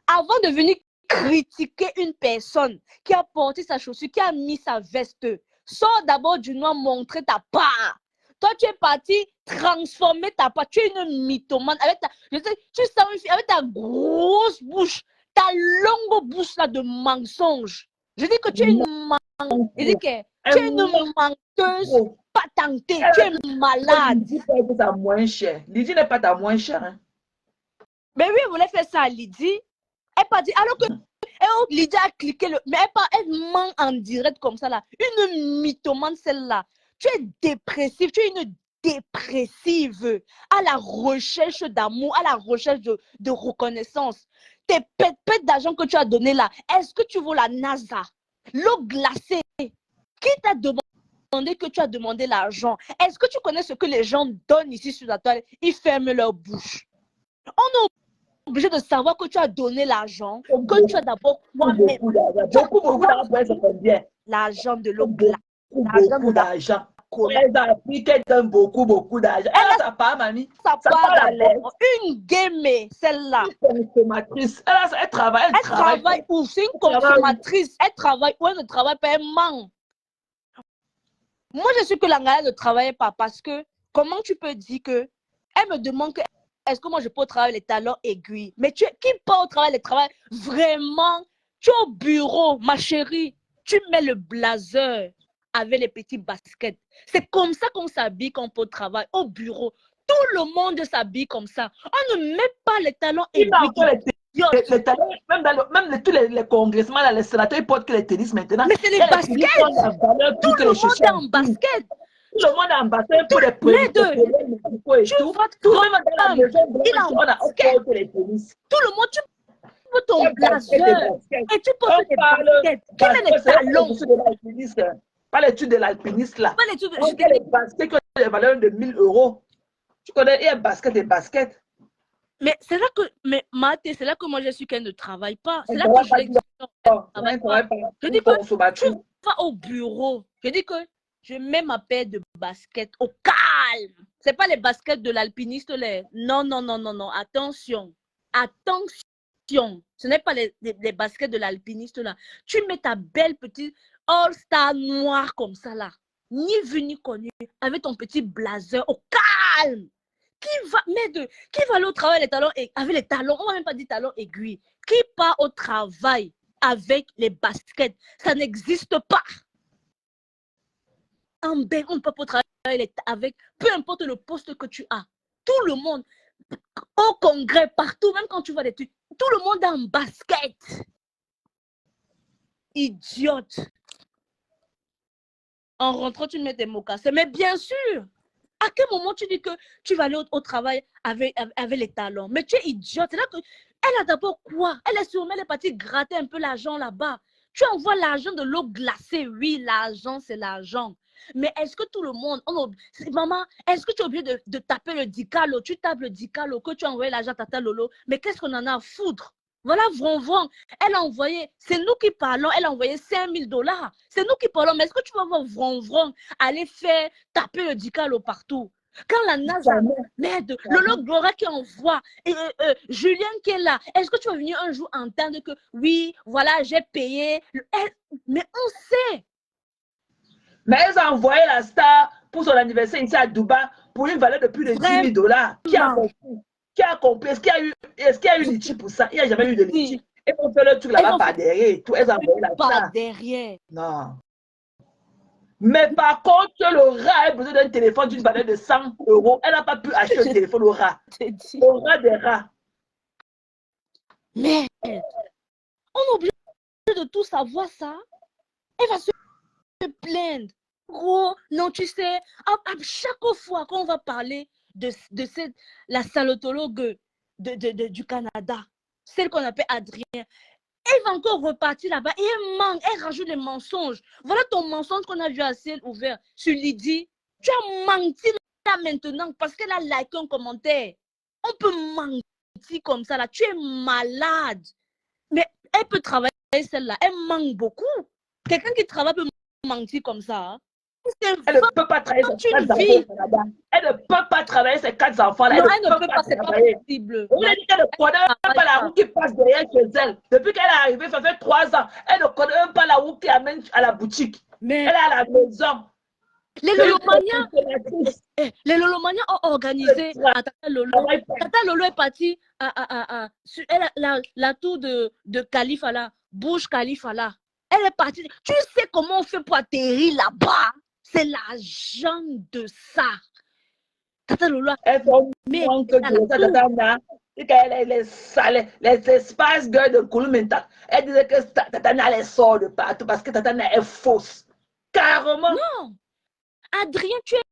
Avant de venir critiquer une personne qui a porté sa chaussure, qui a mis sa veste, sors d'abord du noir montrer ta part. Toi, tu es parti transformer ta part. Tu es une mythomane. Avec ta, je sais, tu sens une fille avec ta grosse bouche, ta longue bouche là de mensonge. Je dis que tu es une menteuse. Je dis que tu es une menteuse patentée. Tu es malade. Lydie paye ta moins cher. Lydie n'est pas ta moins chère. Hein. Mais oui, elle voulait faire ça à Lydie. Elle pas dit, alors que Lydie a cliqué, mais elle ment en direct comme ça là. Une mythomane celle-là. Tu es dépressive, tu es une dépressive à la recherche d'amour, à la recherche de reconnaissance. Tes pètes d'argent que tu as donné là, est-ce que tu veux la NASA? L'eau glacée, qui t'a demandé que tu as demandé l'argent? Est-ce que tu connais ce que les gens donnent ici sur la toile? Ils ferment leur bouche. On est obligé de savoir que tu as donné l'argent, que tu as d'abord toi-même. Beaucoup d'argent, l'argent de l'eau glacée. Beaucoup d'argent. Elle a appris qu'elle donne beaucoup d'argent. Elle a sa part, mamie. Ça part d'abord. Une game, celle-là. Une consommatrice. Elle travaille. Elle travaille où? C'est une consommatrice. Elle travaille où? Elle ne travaille pas, elle ment. Moi, je suis que la Ngala ne travaille pas parce que comment tu peux dire que elle me demande que est-ce que moi je peux travailler les talons aiguilles? Mais qui part au travail, les travail vraiment? Tu es au bureau, ma chérie. Tu mets le blazer avec les petits baskets. C'est comme ça qu'on s'habille quand on peut travailler au bureau. Tout le monde s'habille comme ça. On ne met pas les talons aiguilles. Les talons, même tous les congressments, là, les sénateurs, ils portent que les tennis maintenant. Mais c'est les baskets. Tout le monde est en basket. Tout le monde est en basket pour les premiers. Tu votes Trump. Il a en basket. Tout le monde, tu peux ton blazer et tu portes des baskets. Quel est les talons? Pas l'étude de l'alpiniste là. Pas l'étude de l'alpiniste. Les baskets qui ont des valeurs de 1000 €. Tu connais, il y a basket et basket. Mais c'est là que, mais Mathé, c'est là que moi je suis qu'elle ne travaille pas. C'est là que je dis je dis que tu vas au bureau. Je dis que je mets ma paire de baskets au calme. C'est pas les baskets de l'alpiniste là. Non. Attention. Ce n'est pas les baskets de l'alpiniste là. Tu mets ta belle petite all-star noire comme ça là. Ni vu ni connu. Avec ton petit blazer au calme. Qui va aller au travail avec les talons, on ne va même pas dire talons aiguilles. Qui part au travail avec les baskets? Ça n'existe pas. En Belgique, on ne peut pas travailler avec, peu importe le poste que tu as. Tout le monde, au congrès, partout, même quand tu vas des trucs, tout le monde est en basket. Idiote. En rentrant, tu mets tes mocassins. Mais bien sûr. À quel moment tu dis que tu vas aller au travail avec les talons? Mais tu es idiote. C'est là que elle a d'abord quoi? Elle est sûrement partie gratter un peu l'argent là-bas. Tu envoies l'argent de l'eau glacée. Oui, l'argent, c'est l'argent. Mais est-ce que tout le monde... maman, est-ce que tu es obligé de taper le dicalo? Tu tapes le dicalo, que tu as envoyé l'argent à Tata Lolo. Mais qu'est-ce qu'on en a à foutre? Voilà, vron. Elle a envoyé, c'est nous qui parlons, elle a envoyé 5000 $. C'est nous qui parlons, mais est-ce que tu vas voir vron aller faire taper le dicalo partout? Quand la NASA, merde, Lolo Gloria qui envoie, Julien qui est là, est-ce que tu vas venir un jour entendre que oui, voilà, j'ai payé? Mais on sait. Mais elle a envoyé la star pour son anniversaire ici à Dubaï pour une valeur de plus de 10 000 $. Qui a compris? Est-ce qu'il y a eu litchi pour ça? Il n'y a jamais eu de litchi. Et on fait le truc là-bas par derrière. Tout est envoyé là-bas. Par derrière. Non. Mais par contre, le rat a besoin d'un téléphone d'une valeur de 100 €. Elle n'a pas pu acheter un téléphone au rat. Au rat des rats. Mais on est obligé de tout savoir ça. Elle va se plaindre. Gros, non, tu sais, à chaque fois qu'on va parler de la salotologue du Canada, celle qu'on appelle Adrien, elle va encore repartir là-bas et elle manque, elle rajoute les mensonges. Voilà ton mensonge qu'on a vu à ciel ouvert sur Lydie. Tu as menti là maintenant parce qu'elle a liké un commentaire. On peut mentir comme ça là. Tu es malade. Mais elle peut travailler celle-là. Elle manque beaucoup. Quelqu'un qui travaille peut mentir comme ça. Hein? Elle ne peut pas travailler ses 4 enfants au Canada. Elle ne peut pas travailler ses 4 enfants là. Non, elle ne peut pas, c'est pas possible. Vous avez dit qu'elle ne connaît pas la route qui passe derrière chez elle. Depuis qu'elle est arrivée, ça fait 3 ans. Elle ne connaît même pas la route qui amène à la boutique. Mais Elle est à la maison. les Lolomaniens ont organisé à Tata Lolo. Tata Lolo est partie sur la tour de Khalifa là, Burj Khalifa là. Elle est partie. Tu sais comment on fait pour atterrir là-bas? C'est l'argent de ça. Tata Lolo. Elle les espaces gueules de Kouloumenta. Elle disait que Tatana les sort de partout parce que Tatana est fausse. Carrément. Non. Adrien, tu es